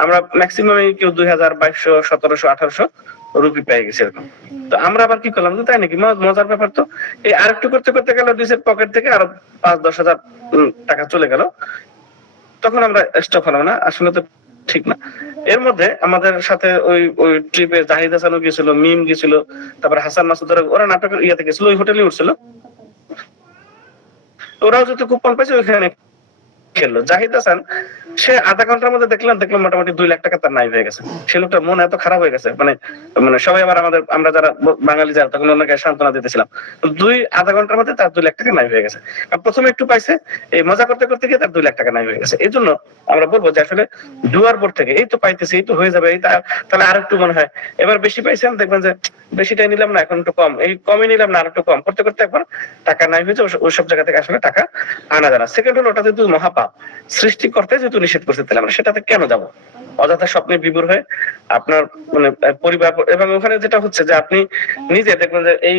আমরা ম্যাক্সিমাম কেউ 2000, 2200, 1700, 1800 রুপি পেয়ে গেছে এরকম। তো আমরা আবার কি করলাম, তাই নাকি মজার ব্যাপার, তো এই আরেকটু করতে করতে গেল নিজের পকেট থেকে আরো 5-10 হাজার টাকা চলে গেল। তখন আমরা স্টপ হলাম না, আসলে তো ঠিক না। এর মধ্যে আমাদের সাথে ওই ট্রিপে জাহিদ হাসানও গেছিল, মিম গেছিল, তারপরে হাসান মাসুদ, ওরা নাটকের ইয়াতে গেছিল, ওই হোটেলে উঠছিল, ওরাও যত কুপন পাইছে ওইখানে খেললো। জাহিদ হাসান সে আধা ঘন্টার মধ্যে দেখলাম মোটামুটি 2 লাখ টাকা তার নাই হয়ে গেছে। সে লোকটার মন এত খারাপ হয়ে গেছে, মানে সবাই আবার আমরা যারা বাঙালি যারা তখন ওনাকে সান্ত্বনা দিতেছিলাম, আধা ঘন্টার মধ্যে তার 2 লাখ টাকা নাই হয়ে গেছে। প্রথমে একটু পাইছে, এই মজা করতে করতে গিয়ে তার 2 লাখ টাকা নাই হয়ে গেছে। এই জন্য আমরা বলবো যে আসলে জুয়ার বোর্ড থেকে এই তো পাইতেছে, এই তো হয়ে যাবে, এই তাহলে আর একটু মনে হয় এবার বেশি পাইছেন, দেখবেন যে বেশিটাই নিলাম না, এখন একটু কম, এই কমই নিলাম না, আর একটু কম করতে করতে একবার টাকা নাই হয়েছে, ওইসব জায়গা থেকে আসলে টাকা আনা যায় না। সেকেন্ড হলো, ওটা যেহেতু মহাপাপ, সৃষ্টিকর্তা যেহেতু নিষেধ করছে, তাহলে আমরা সেটাতে কেন যাবো অযথা স্বপ্নে বিভোর হয়ে আপনার মানে পরিবার। এবং ওখানে যেটা হচ্ছে যে আপনি নিজে দেখবেন যে এই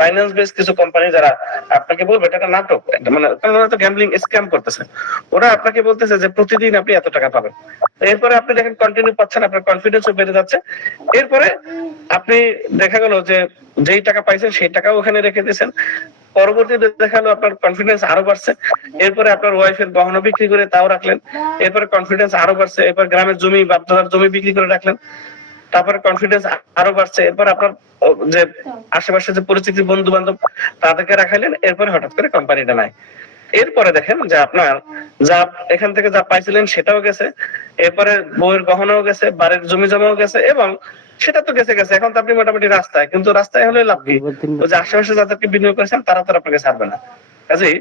বাইন্যান্স বেস কিছু কোম্পানি যারা আপনাকে বলবে এটা একটা নাটক, মানে ওরা তো গ্যাম্বলিং স্ক্যাম করতেছে, ওরা আপনাকে বলতেছে যে প্রতিদিন আপনি এত টাকা পাবেন, এরপরে আপনি দেখেন কন্টিনিউ পাচ্ছেন, আপনার কনফিডেন্সও বেড়ে যাচ্ছে, এরপরে আপনি দেখা গেল যে যেই টাকা পাইছেন সেই টাকাও ওখানে রেখে দিয়েছেন, পরবর্তীতে দেখালো আপনার কনফিডেন্স আরো বাড়ছে, এরপরে আপনার ওয়াইফের গহনা বিক্রি করে তাও রাখলেন, এরপরে কনফিডেন্স আরো বাড়ছে, এরপর গ্রামের জমি বাপদাদার জমি বিক্রি করে রাখলেন, তারপরে কনফিডেন্স আরো বাড়ছে, এরপর আপনার যে আশেপাশে যে পরিচিতি বন্ধু বান্ধব তাদেরকে রাখাইলেন, এরপরে হঠাৎ করে কোম্পানিটা নাই। এরপরে দেখেন যে আপনার যা এখান থেকে যা পাইছিলেন সেটাও গেছে, এরপরে বউয়ের গহনাও গেছে, বাড়ির জমি জমাও গেছে, এবং সেটা তো গেছে, এখন তো আপনি মোটামুটি রাস্তায়, কিন্তু রাস্তায় হলে লাভ কি, ওই যে আশেপাশে যাদেরকে বিনিয়োগ করেছেন তারা তো আপনাকে ছাড়বে না। কাজেই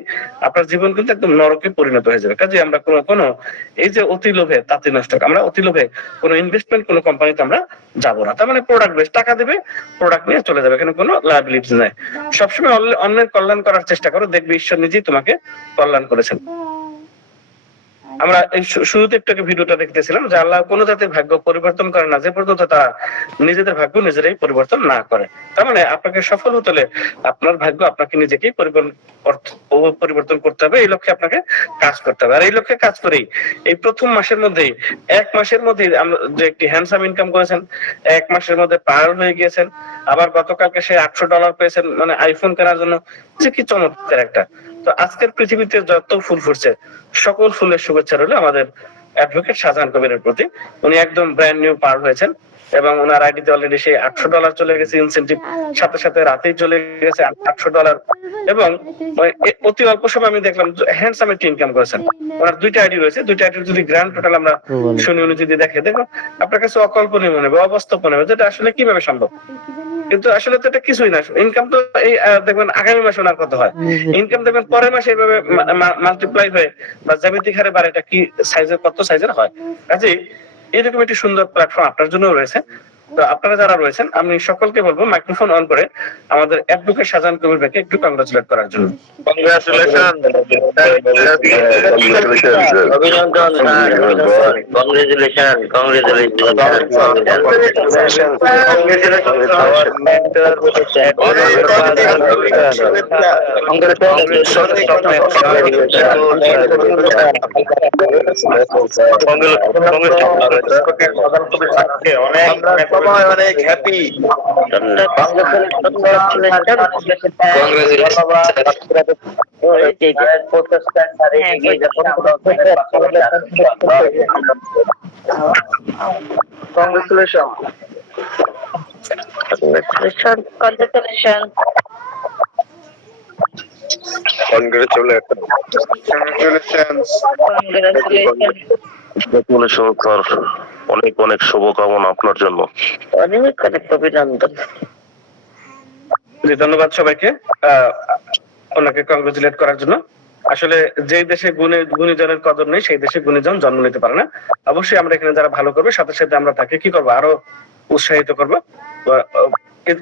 আপনার জীবন কিন্তু একদম নরকে পরিণত হয়ে যাবে। কাজেই আমরা কোনো এই যে অতি লোভে তাঁতি নষ্ট, আমরা অতি লোভে কোনো ইনভেস্টমেন্ট কোনো কোম্পানিতে আমরা যাবো না। তার মানে প্রোডাক্ট বেশ, টাকা দেবে, প্রোডাক্ট নিয়ে চলে যাবে, এখানে কোনো লায়াবিলিটি নাই। সবসময় অন্যের কল্যাণ করার চেষ্টা করো, দেখবে ঈশ্বর নিজেই তোমাকে কল্যাণ করেছেন। আমরা এই শুরুতে একটু ভিডিওটা দেখতেছিলাম যে আল্লাহ কোনো জাতির ভাগ্য পরিবর্তন করে না যে পর্যন্ত তারা নিজেদের ভাগ্য নিজেরাই পরিবর্তন না করে। তার মানে আপনাকে সফল হতে হলে আপনার ভাগ্য আপনাকে নিজেকেই পরিবর্তন করতে হবে, এই লক্ষ্যে আপনাকে কাজ করতে হবে। আর এই লক্ষ্যে কাজ করেই এই প্রথম মাসের মধ্যেই, 1 মাসের মধ্যেই আমরা যে একটি হ্যান্ডসাম ইনকাম করেছেন, 1 মাসের মধ্যে পাগল হয়ে গিয়েছেন, আবার গতকালকে সে $800 পেয়েছেন মানে আইফোন কেনার জন্য, যে কি চমৎকার একটা। তো আজকের পৃথিবীতে যত ফুল ফুটছে সকল ফুলের শুভেচ্ছা রইল আমাদের অ্যাডভোকেট শাহজাহান কবিরের প্রতি। উনি একদম ব্র্যান্ড নিউ পার হয়েছেন এবং ওনার আইডিতে অলরেডি সেই $800 চলে গেছে ইনসেন্টিভ, সাথে সাথে রাতেই চলে গেছে $800, এবং অতি অল্প সময় আমি দেখলাম হ্যান্ডসাম একটি ইনকাম করেছেন। ওনার 2টা আইডি রয়েছে, 2টা আইডির যদি গ্র্যান্ড টোটাল আমরা শুনি, উনি যদি দেখে, দেখো আপনার কাছে অকল্পনীয় মনে হবে, অবাস্তব মনে হবে, যেটা আসলে কিভাবে সম্ভব। কিন্তু আসলে তো এটা কিছুই না। ইনকাম তো এই দেখবেন আগামী মাসে ওনার কত হয়, ইনকাম দেখবেন পরের মাসে এইভাবে মাল্টিপ্লাই হয়ে বা জ্যামিতিক হারে বাড়ে, এটা কি সাইজের, কত সাইজের হয়। কাজেই এরকম একটি সুন্দর প্ল্যাটফর্ম আপনার জন্য রয়েছে। তো আপনারা যারা রয়েছেন, আমি সকলকে বলবো মাইক্রোফোন অন করে আমাদের অ্যাডভোকেট শাহজাহান কবির ভাইকে একটু কংগ্রাচুলেট করার জন্য। Congratulations. অভিনন্দন কংগ্রেচুলেশন অনেক হ্যাপি। Congratulations. অনেক অনেক শুভকামনা আপনার জন্য। অনেক অনেক অভিনন্দন। জি, ধন্যবাদ সবাইকে ওনাকে কংগ্রেচুলেট করার জন্য। আসলে যেই দেশে গুণীজনের কদর নেই, সেই দেশে গুণীজন জন্ম নিতে পারে না। অবশ্যই আমরা এখানে যারা ভালো করবে, সাথে সাথে আমরা তাকে কি করবো, আরো উৎসাহিত করবো।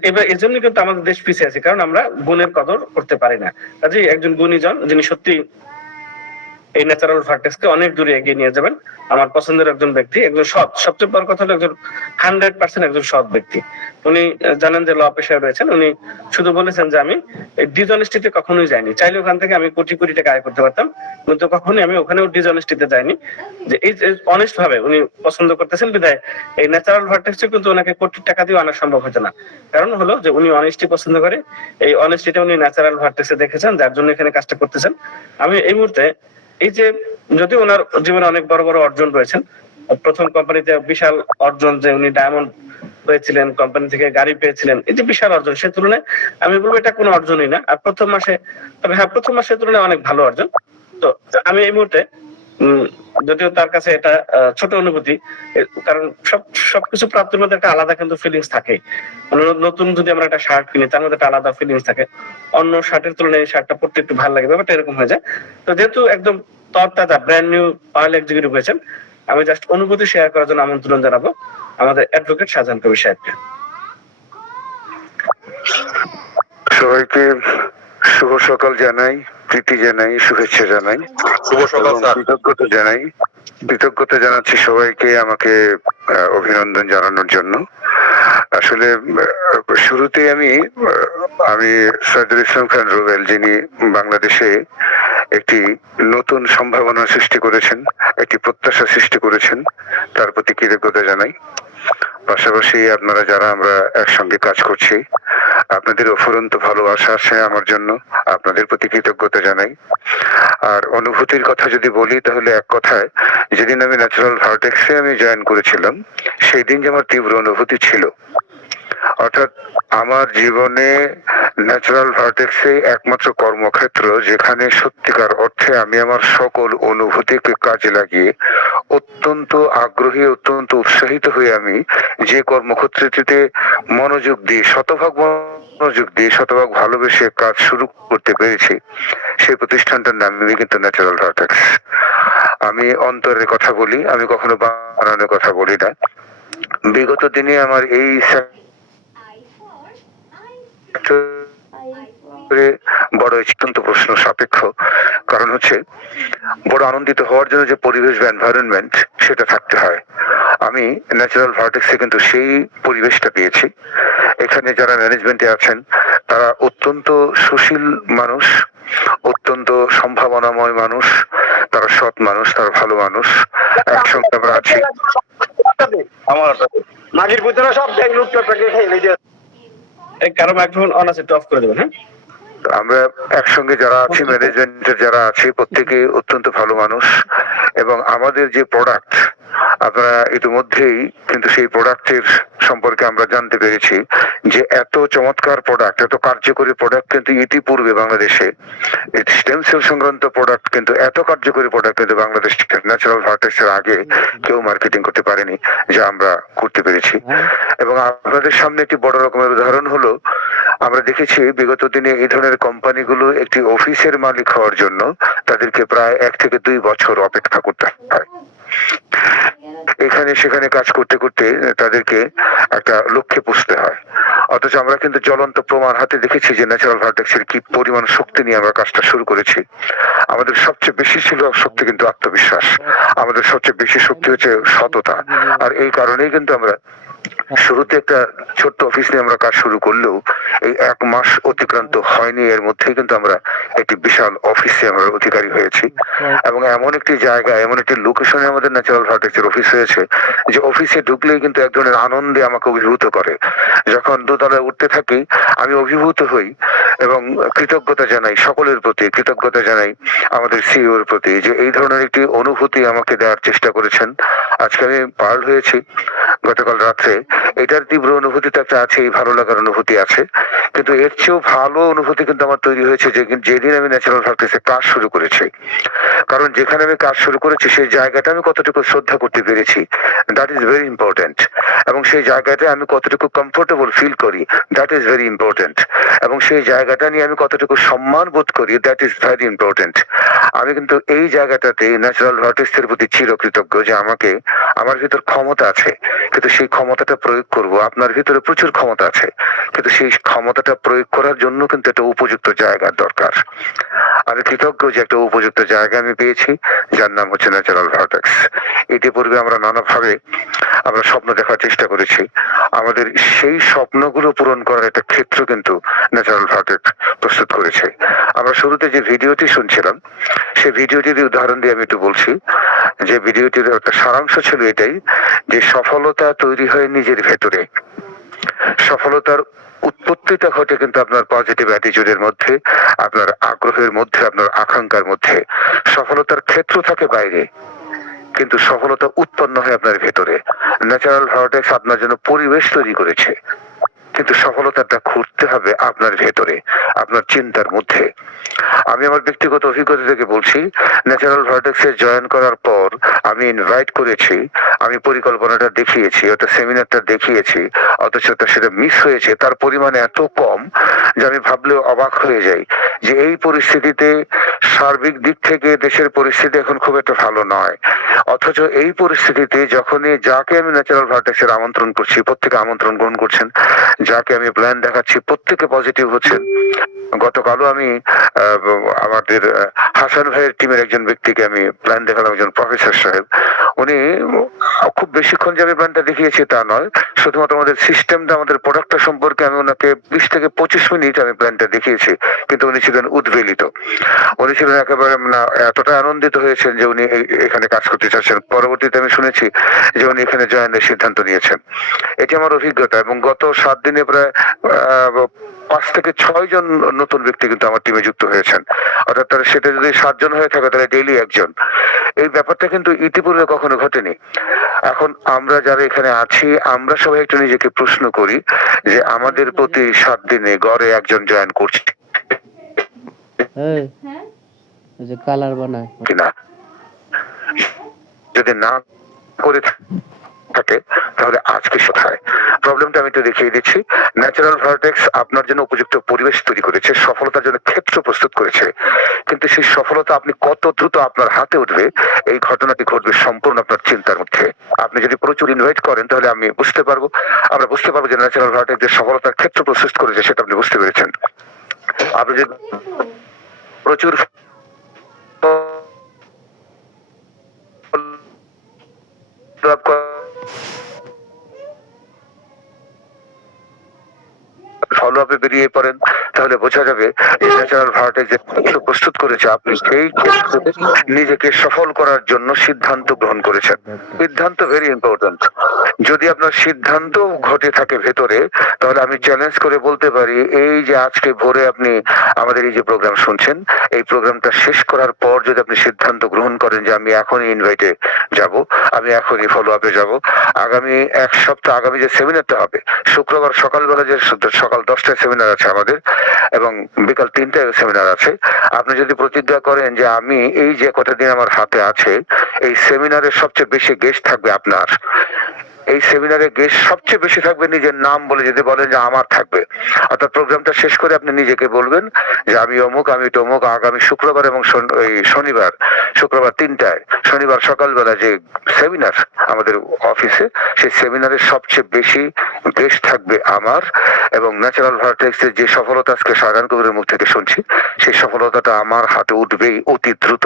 এবার এই জন্য কিন্তু আমাদের দেশ পিছিয়ে আছে, কারণ আমরা গুণের কদর করতে পারি না। কাজেই একজন গুণীজন যিনি সত্যি এই ন্যাচারাল ভার্টেক্সকে অনেক দূরে এগিয়ে নিয়ে যাবেন, আমার পছন্দের একজন ব্যক্তি, একজন সৎ, সবচেয়ে বড় কথা হলো একজন 100% একজন সৎ ব্যক্তি। উনি জানেন যে ল পেশায় রয়েছেন। উনি শুধু বলেছেন যে আমি ডিজঅনেস্টিতে কখনোই যাইনি, চাইলে ওখান থেকে আমি কোটি কোটি টাকা আয় করতে পারতাম, কিন্তু কখনোই আমি ওখানেও ডিজঅনেস্টিতে যাইনি। যে এই অনেস্ট ভাবে উনি পছন্দ করতেছেন বিধায় এই ন্যাচারাল ভার্টেক্সে কিন্তু ওনাকে কোটি টাকা দিয়ে আনা সম্ভব হতো না। কারণ হলো যে উনি অনেস্টি পছন্দ করে, এই অনেস্টিটা উনি ন্যাচারাল ভার্টেক্সে দেখেছেন, যার জন্য এখানে কাজটা করতেছেন। আমি এই মুহূর্তে এই যে, যদি ওনার জীবনে অনেক বড় বড় অর্জন রয়েছেন, প্রথম কোম্পানিতে বিশাল অর্জন যে উনি ডায়মন্ড পেয়েছিলেন, কোম্পানি থেকে গাড়ি পেয়েছিলেন, এই যে বিশাল অর্জন, সে তুলনায় আমি বলবো এটা কোনো অর্জনই না। আর প্রথম মাসে, তবে হ্যাঁ প্রথম মাসের তুলনায় অনেক ভালো অর্জন। তো আমি এই মুহূর্তে যদিও তার কাছে এটা ছোট অনুভূতি, কারণ সবকিছু প্রাপ্তির মধ্যে একটা আলাদা কিন্তু ফিলিংস থাকে। নতুন যদি আমরা একটা শার্ট কিনি, তার মধ্যে একটা আলাদা ফিলিংস থাকে, অন্য শার্টের তুলনায় এই শার্টটা পরতে একটু ভালো লাগে, ব্যাপারটা এরকম হয়ে যায়। তো যেহেতু একদম তরতাজা ব্র্যান্ড নিউ অয়েল এক্সিকিউটিভ হয়েছেন, আমি জাস্ট অনুভূতি শেয়ার করার জন্য আমন্ত্রণ জানাবো আমাদের অ্যাডভোকেট শাহজাহান কবির সাহেবকে। সবাইকে শুভ সকাল জানাই, প্রীতি জানাই, শুভেচ্ছা জানাই, শুভ সকাল স্যার। কৃতজ্ঞতা জানাচ্ছি সবাইকে আমাকে অভিনন্দন জানানোর জন্য। আসলে শুরুতে আমি সাইদুল ইসলাম খান রুবেল, যিনি বাংলাদেশে একটি নতুন সম্ভাবনা সৃষ্টি করেছেন, একটি প্রত্যাশা সৃষ্টি করেছেন, তার প্রতি কৃতজ্ঞতা জানাই। পাশাপাশি আপনারা যারা আমরা একসঙ্গে কাজ করছি, আপনাদের অফুরন্ত ভালোবাসা আছে আমার জন্য, আপনাদের প্রতি কৃতজ্ঞতা জানাই। আর অনুভূতির কথা যদি বলি, তাহলে এক কথায়, যেদিন আমি ন্যাচারাল ভার্টেক্সে আমি জয়েন করেছিলাম, সেই দিন যে আমার তীব্র অনুভূতি ছিল। অর্থাৎ আমার জীবনে ন্যাচারাল ভার্টেক্সে একমাত্র কর্মক্ষেত্র যেখানে সত্যিকার অর্থে আমি আমার সকল অনুভূতিকে কাজে লাগিয়ে অত্যন্ত আগ্রহী, অত্যন্ত উৎসাহিত হয়ে আমি যে কর্মক্ষেত্রটিতে মনোযোগ দিয়ে, শতভাগ ভালোবেসে কাজ শুরু করতে পেরেছি, সেই প্রতিষ্ঠানটার নামই কিন্তু ন্যাচারাল ভার্টেক্স। আমি অন্তরের কথা বলি, আমি কখনো বানানোর কথা বলি না। বিগত দিনে আমার এই বড় অত্যন্ত প্রশ্ন সাপেক্ষ, কারণ হচ্ছে বড় আনন্দিত হওয়ার জন্য যে পরিবেশ বা এনভায়রনমেন্ট, সেটা থাকতে হয়। আমি ন্যাচারাল ভার্টেক্সে কিন্তু সেই পরিবেশটা পেয়েছি। এখানে যারা ম্যানেজমেন্টে আছেন তারা অত্যন্ত সুশীল মানুষ, অত্যন্ত সম্ভাবনাময় মানুষ, তারা সৎ মানুষ, তারা ভালো মানুষ। একসঙ্গে আমরা আছি। আমার মাটির ভিতরে সব লোকটা খেয়ে কারো মাইক্রোফোন অন আছে, একটু অফ করে দেবেন। হ্যাঁ, আমরা একসঙ্গে যারা আছি, ম্যানেজমেন্টের যারা আছি, প্রত্যেকে অত্যন্ত ভালো মানুষ, এবং আমাদের যে প্রোডাক্ট আপনারা ইতিমধ্যেই কিন্তু সেই প্রোডাক্টের সম্পর্কে আমরা জানতে পেরেছি যে এত চমৎকার প্রোডাক্ট, এত কার্যকরী প্রোডাক্ট কিন্তু ইতিপূর্বে বাংলাদেশে স্টেম সেল সংক্রান্ত প্রোডাক্ট, কিন্তু এত কার্যকরী প্রোডাক্ট কিন্তু বাংলাদেশ ন্যাচারাল ভার্টেক্সের আগে কেউ মার্কেটিং করতে পারেনি, যা আমরা করতে পেরেছি। এবং আপনাদের সামনে একটি বড় রকমের উদাহরণ হলো, আমরা দেখেছি বিগত দিনে এই ধরনের কোম্পানিগুলো একটি অফিসের মালিক হওয়ার জন্য তাদেরকে প্রায় 1 থেকে 2 বছর অপেক্ষা করতে হয়। এখানে সেখানে কাজ করতে করতে তাদেরকে একটা লক্ষ্যে পৌঁছতে হয়। অথচ আমরা কিন্তু জ্বলন্ত প্রমাণ হাতে দেখেছি যে ন্যাচারাল ভার্টেক্সের কি পরিমাণ শক্তি নিয়ে আমরা কাজটা শুরু করেছি। আমাদের সবচেয়ে বেশি ছিল শক্তি কিন্তু আত্মবিশ্বাস, আমাদের সবচেয়ে বেশি শক্তি হচ্ছে সততা। আর এই কারণেই কিন্তু আমরা শুরুতে একটা ছোট্ট অফিস নিয়ে আমরা কাজ শুরু করলেও এই 1 মাস অতিক্রান্ত হয়নি, এর মধ্যেই কিন্তু আমরা একটি বিশাল অফিসে আমরা অধিকারী হয়েছি। এবং এমন একটি জায়গায়, এমন একটি লোকেশনে আমাদের ন্যাচারাল ভার্টেক্সের অফিস হয়েছে যে অফিসে ঢুকলেই কিন্তু এক ধরনের আনন্দে আমাকে অভিভূত করে। যখন দোতলায় উঠতে থাকি আমি অভিভূত হই এবং কৃতজ্ঞতা জানাই সকলের প্রতি, কৃতজ্ঞতা জানাই আমাদের সিইওর প্রতি যে এই ধরনের একটি অনুভূতি আমাকে দেওয়ার চেষ্টা করেছেন। আজকে আমি পার্ল হয়েছি গতকাল রাত্রে, এটার তীব্র অনুভূতি তো একটা আছে, ভালো লাগার অনুভূতি আছে, কিন্তু এর চেয়েও ভালো অনুভূতি কিন্তু আমার তৈরি হয়েছে যেদিন আমি ন্যাচারাল ভার্টেক্সে কাজ শুরু করেছি। কারণ যেখানে আমি কাজ শুরু করেছি সেই জায়গাটা আমি কতটুকু শ্রদ্ধা করতে পেরেছি, দ্যাট ইজ ভেরি ইম্পর্টেন্ট। এবং সেই জায়গাটা আমি কতটুকু কমফোর্টেবল ফিল করি, দ্যাট ইজ ভেরি ইম্পর্টেন্ট। এবং সেই জায়গাটা নিয়ে আমি কতটুকু সম্মান বোধ করি, দ্যাট ইজ ভেরি ইম্পর্টেন্ট। আমি কিন্তু এই জায়গাটাতে ন্যাচারাল ভার্টেক্সের প্রতি চিরকৃতজ্ঞ যে আমার ভিতর ক্ষমতা আছে, কিন্তু সেই ক্ষমতাটা প্রয়োগ করব। আপনার ভিতরে প্রচুর ক্ষমতা আছে, কিন্তু সেই ক্ষমতাটা প্রয়োগ করার জন্য কিন্তু একটা উপযুক্ত জায়গার দরকার। আমি কৃতজ্ঞ যে একটা উপযুক্ত জায়গা আমি পেয়েছি, যার নাম হচ্ছে ন্যাচারাল ভার্টেক্স। ইতিপূর্বে আমরা নানাভাবে আমরা স্বপ্ন দেখার চেষ্টা করেছি, আমাদের সেই স্বপ্নগুলো পূরণ করার একটা ক্ষেত্র কিন্তু ন্যাচারাল ভার্টেক্স প্রস্তুত করেছে। আমরা শুরুতে যে ভিডিওটি শুনছিলাম সেই ভিডিওটির উদাহরণ দিয়ে আমি একটু বলছি যে ভিডিওটির একটা সারাংশ ছিল এটাই যে সফলতা তৈরি হয় নিজের ভেতরে। সফলতার উৎপত্তিটা ঘটে কিন্তু আপনার পজিটিভ অ্যাটিটিউডের মধ্যে, আপনার আগ্রহের মধ্যে, আপনার আকাঙ্ক্ষার মধ্যে। সফলতার ক্ষেত্র থাকে বাইরে, কিন্তু সফলতা উৎপন্ন হয় আপনার ভেতরে। ন্যাচারাল ভার্টেক্স আপনার জন্য পরিবেশ তৈরি করেছে, কিন্তু সফলতাটা ঘুরতে হবে আপনার ভেতরে, আপনার চিন্তার মধ্যে। আমি আমার ব্যক্তিগত অভিজ্ঞতা থেকে বলছি, ন্যাচারাল ভার্টেক্সে জয়েন করার পর আমি ইনভাইট করেছি, আমি পরিকল্পনাটা দেখিয়েছি, ওটা সেমিনারটা দেখিয়েছি, অথচ সেটা মিস হয়েছে। তার পরিমাণ এত কম যে আমি ভাবলেও অবাক হয়ে যাই যে এই পরিস্থিতিতে সার্বিক দিক থেকে দেশের পরিস্থিতি এখন খুব একটা ভালো নয়, অথচ এই পরিস্থিতিতে যখনই যাকে আমি ন্যাচারাল ভার্টেক্সের আমন্ত্রণ করছি প্রত্যেকে আমন্ত্রণ গ্রহণ করছেন, যাকে আমি প্ল্যান দেখাচ্ছি প্রত্যেকে পজিটিভ হচ্ছেন। গতকালও আমি আমাদের হাসান ভাইয়ের টিমের একজন ব্যক্তিকে আমি প্ল্যান দেখালাম, একজন প্রফেসর সাহেব। উনি খুব বেশিক্ষণ যে আমি প্ল্যানটা দেখিয়েছি তা নয়, শুধুমাত্র আমাদের সিস্টেমটা, আমাদের প্রোডাক্টটা সম্পর্কে আমি ওনাকে 20 থেকে 25 মিনিট আমি প্ল্যানটা দেখিয়েছি, কিন্তু উনি ছিলেন উদ্বেলিত, উনি ছিলেন একেবারে এতটা আনন্দিত হয়েছেন যে উনি এখানে কাজ করতে চাচ্ছেন। পরবর্তীতে আমি শুনেছি যে উনি এখানে জয়েনের সিদ্ধান্ত নিয়েছেন। এটি আমার অভিজ্ঞতা। এবং গত 7 দিনে প্রায় 5 থেকে 6 জন নতুন ব্যক্তি কিন্তু আমার টিমে যুক্ত হয়েছেন, অর্থাৎ সেটা যদি 7 জন হয়ে থাকে তাহলে ডেইলি 1 জন। এই ব্যাপারটা কিন্তু ইতিপূর্বে কখনো ঘটেনি। এখন আমরা যারা এখানে আছি আমরা সবাই একটু নিজেকে প্রশ্ন করি যে আমাদের প্রতি 7 দিনে গড়ে 1 জন জয়েন করছে কালার বানায় কিনা। যদি না করে থাকে তাহলে আজকে কোথায় প্রবলেমটা আমি একটু দেখিয়ে দিচ্ছি। ন্যাচারাল ভার্টেক্স আপনার জন্য উপযুক্ত পরিবেশ তৈরি করেছে, সফলতার জন্য ক্ষেত্র প্রস্তুত করেছে, কিন্তু সেই সফলতা আপনি কত দ্রুত আপনার হাতে উঠবে এই ঘটনাটি ঘটবে সম্পূর্ণ আপনার চিন্তার মধ্যে। আপনি যদি প্রচুর ইনভাইট করেন তাহলে আমরা বুঝতে পারবো যে ন্যাচারাল ভার্টেক্স যে সফলতার ক্ষেত্র প্রস্তুত করেছে সেটা আপনি বুঝতে পেরেছেন। আপনি যদি প্রচুর ফলো আপে বেরিয়ে পড়েন, তাহলে বোঝা যাবে এই ন্যাচারাল ভার্টেক্স যে তথ্য প্রস্তুত করেছে, আপনি সেই ক্ষেত্রে নিজেকে সফল করার জন্য সিদ্ধান্ত গ্রহণ করেছেন। সিদ্ধান্ত ভেরি ইম্পর্টেন্ট। যদি আপনার সিদ্ধান্ত ঘটে থাকে ভেতরে, তাহলে আমি চ্যালেঞ্জ করে বলতে পারি, এই যে আজকে ভোরে আপনি আমাদের এই যে প্রোগ্রাম শুনছেন, এই প্রোগ্রামটা শেষ করার পর যদি আপনি সিদ্ধান্ত গ্রহণ করেন যে আমি এখনই ইনভাইটে যাব, আমি এখনই ফলো আপে যাব, আগামী এক সপ্তাহ আগামী যে সেমিনারটা হবে শুক্রবার সকালবেলা, যে সকাল 10টায় সেমিনার আছে আমাদের এবং বিকাল 3টায় সেমিনার আছে, আপনি যদি প্রতিজ্ঞা করেন যে আমি এই যে কটা দিন আমার হাতে আছে, এই সেমিনারের সবচেয়ে বেশি গেস্ট থাকবে আপনার, এই সেমিনারে গেস্ট সবচেয়ে বেশি থাকবে নিজের নাম বলে যদি বলেন যে আমার থাকবে, অর্থাৎ প্রোগ্রামটা শেষ করে আপনি নিজেকে বলবেন যে আমি অমুক, আমি তমুক, আগামী শুক্রবার এবং শনিবার, শুক্রবার 3টায়, শনিবার সকালবেলা যে সেমিনার আমাদের অফিসে, সেই সেমিনারের সবচেয়ে বেশি গেস্ট থাকবে আমার, এবং ন্যাচারাল ভার্টেক্সের যে সফলতা আজকে শাহজাহান কবিরের মুখ থেকে শুনছি, সেই সফলতাটা আমার হাতে উঠবেই অতি দ্রুত।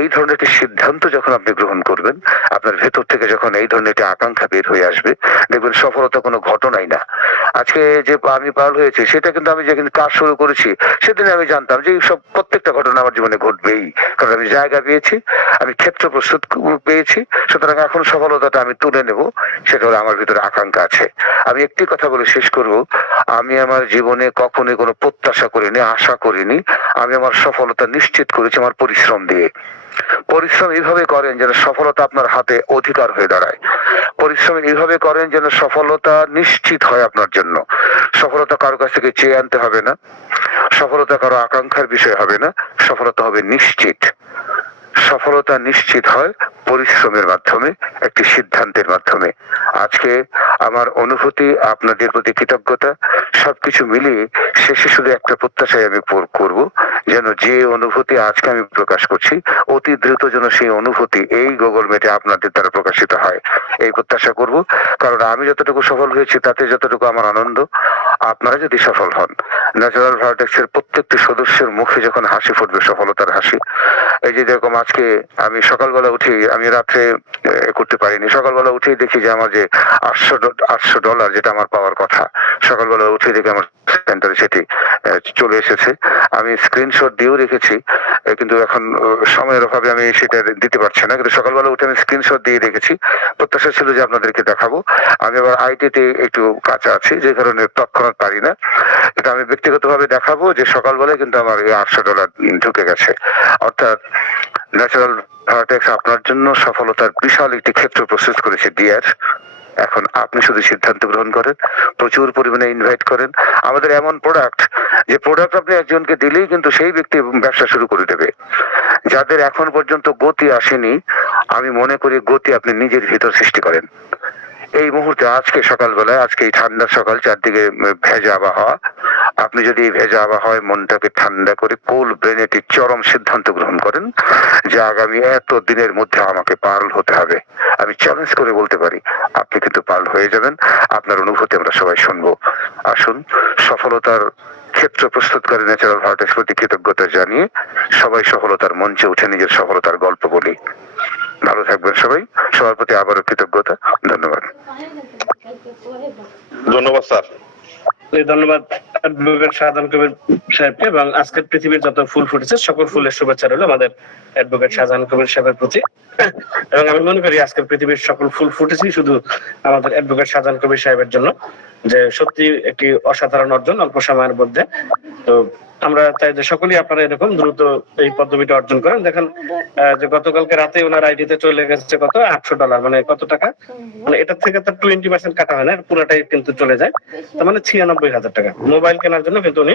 এই ধরনের একটি সিদ্ধান্ত যখন আপনি গ্রহণ করবেন, আপনার ভেতর থেকে যখন এই ধরনের একটি আকাঙ্ক্ষা বের হয়ে আসবে, দেখবেন সফলতা কোনো ঘটনাই না। আজকে যে আমি পার হয়েছি, সেটা কিন্তু আমি যেদিন কাজ শুরু করেছি সেদিন আমি জানতাম যে এই সব প্রত্যেকটা ঘটনা আমার জীবনে ঘটবেই, কারণ আমি জায়গা পেয়েছি, আমি ক্ষেত্র প্রস্তুত পেয়েছি। সুতরাং এখন সফলতাটা আমি তুলে নেব, সেটা হলো আমার ভিতরে আকাঙ্ক্ষা আছে। আমি একটি কথা বলে শেষ করব, আমি আমার জীবনে কখনোই কোনো প্রত্যাশা করিনি, আশা করিনি, আমি আমার সফলতা নিশ্চিত করেছি আমার পরিশ্রম দিয়ে। পরিশ্রম এইভাবে করেন যেন সফলতা আপনার হাতে অধিকার হয়ে দাঁড়ায়। পরিশ্রম এইভাবে করেন যেন সফলতা নিশ্চিত হয় আপনার জন্য। সফলতা কারো কাছ থেকে চেয়ে আনতে হবে না, সফলতা কারো আকাঙ্ক্ষার বিষয় হবে না, সফলতা হবে নিশ্চিত। সফলতা নিশ্চিত হয় পরিশ্রমের মাধ্যমে, একটি সিদ্ধান্তের মাধ্যমে। আজকে আমার অনুভূতি, আপনাদের প্রতি কৃতজ্ঞতা, সবকিছু মিলিয়ে শেষে শুধু একটা প্রত্যাশাই আমি করব, যেন যে অনুভূতি আজকে আমি প্রকাশ করছি, অতি দ্রুত যেন সেই অনুভূতি এই গুগল মিটে আপনাদের দ্বারা প্রকাশিত হয়, এই প্রত্যাশা করব। কারণ আমি যতটুকু সফল হয়েছি তাতে যতটুকু আমার আনন্দ, আপনারা যদি সফল হন, ন্যাচারাল ভার্টেক্সের প্রত্যেকটি সদস্যের মুখে যখন হাসি ফুটবে, সফলতার হাসি। এই যে যেরকম আজকে আমি সকালবেলা উঠে, আমি রাত্রে করতে পারিনি, সকালবেলা উঠেই দেখি যে আমার যে $800 যেটা আমার পাওয়ার কথা, সকালবেলা উঠে দেখি আমার সেন্টারে সেটি চলে এসেছে। আমি স্ক্রিনশট দিয়েও রেখেছি, কিন্তু এখন সময়ের অভাবে আমি সেটা দিতে পারছি না, কিন্তু সকালবেলা উঠে আমি স্ক্রিনশট দিয়ে রেখেছি। প্রত্যাশা ছিল যে আপনাদেরকে দেখাবো। আমি আবার আইটিতে একটু কাঁচা আছি, যে কারণে তৎক্ষণাৎ পারি না। এটা আমি ব্যক্তিগতভাবে দেখাবো যে সকালবেলায় কিন্তু আমার এই $800 ঢুকে গেছে। অর্থাৎ ন্যাচারাল ভার্টেক্স আপনার জন্য সফলতার বিশাল একটি ক্ষেত্র প্রস্তুত করেছে ডিয়ার। এখন আপনি শুধু সিদ্ধান্ত গ্রহণ করেন, প্রচুর পরিমাণে ইনভাইট করেন। আমাদের এমন প্রোডাক্ট, যে প্রোডাক্ট আপনি একজনকে দিলেই কিন্তু সেই ব্যক্তি ব্যবসা শুরু করে দেবে। যাদের এখন পর্যন্ত গতি আসেনি, আমি মনে করি গতি আপনি নিজের ভিতর সৃষ্টি করেন। এই মুহূর্তে, আজকে সকালবেলায়, আজকে এই ঠান্ডার সকাল, চারদিকে ভেজা আবহাওয়া, আপনি যদি এই ভেজা আবহাওয়ায় মনটাকে ঠান্ডা করে কুল ব্রেনে একটি চরম সিদ্ধান্ত গ্রহণ করেন যে আগামী এত দিনের মধ্যে আমাকে পার্ল হতে হবে, আমি চ্যালেঞ্জ করে বলতে পারি আপনি কিন্তু পার্ল হয়ে যাবেন। আপনার অনুভূতি আমরা সবাই শুনবো। আসুন, সফলতার ক্ষেত্র প্রস্তুত করে ন্যাচারাল ভার্টেক্স প্রতি কৃতজ্ঞতা জানিয়ে সবাই সফলতার মঞ্চে উঠে নিজের সফলতার গল্প বলি। ভালো থাকবেন সবাই, সবার প্রতি আবারও কৃতজ্ঞতা। ধন্যবাদ। ধন্যবাদ স্যার। ধন্যবাদ অ্যাডভোকেট শাহজাহান কবির সাহেবকে, এবং আজকের পৃথিবীর যত ফুল ফুটেছে সকল ফুলের শুভেচ্ছা রইল আমাদের অ্যাডভোকেট শাহজাহান কবির সাহেবের প্রতি। এবং আমি মনে করি আজকের পৃথিবীর সকল ফুল ফুটেছি শুধু আমাদের অ্যাডভোকেট শাহজাহান কবির সাহেবের জন্য, যে সত্যি একটি অসাধারণ অর্জন অল্প সময়ের মধ্যে। তো আমরা চাই যে সকলেই আপনারা এরকম দ্রুত এই পদবিটা অর্জন করেন। দেখেন যে গতকালকে রাতে ওনার আইডিতে চলে গেছে কত $800, মানে কত টাকা, মানে এটার থেকে তো 20% কাটা হয় না, পুরোটাই কিন্তু চলে যায়। তার মানে 96,000 টাকা মোবাইল কেনার জন্য কিন্তু উনি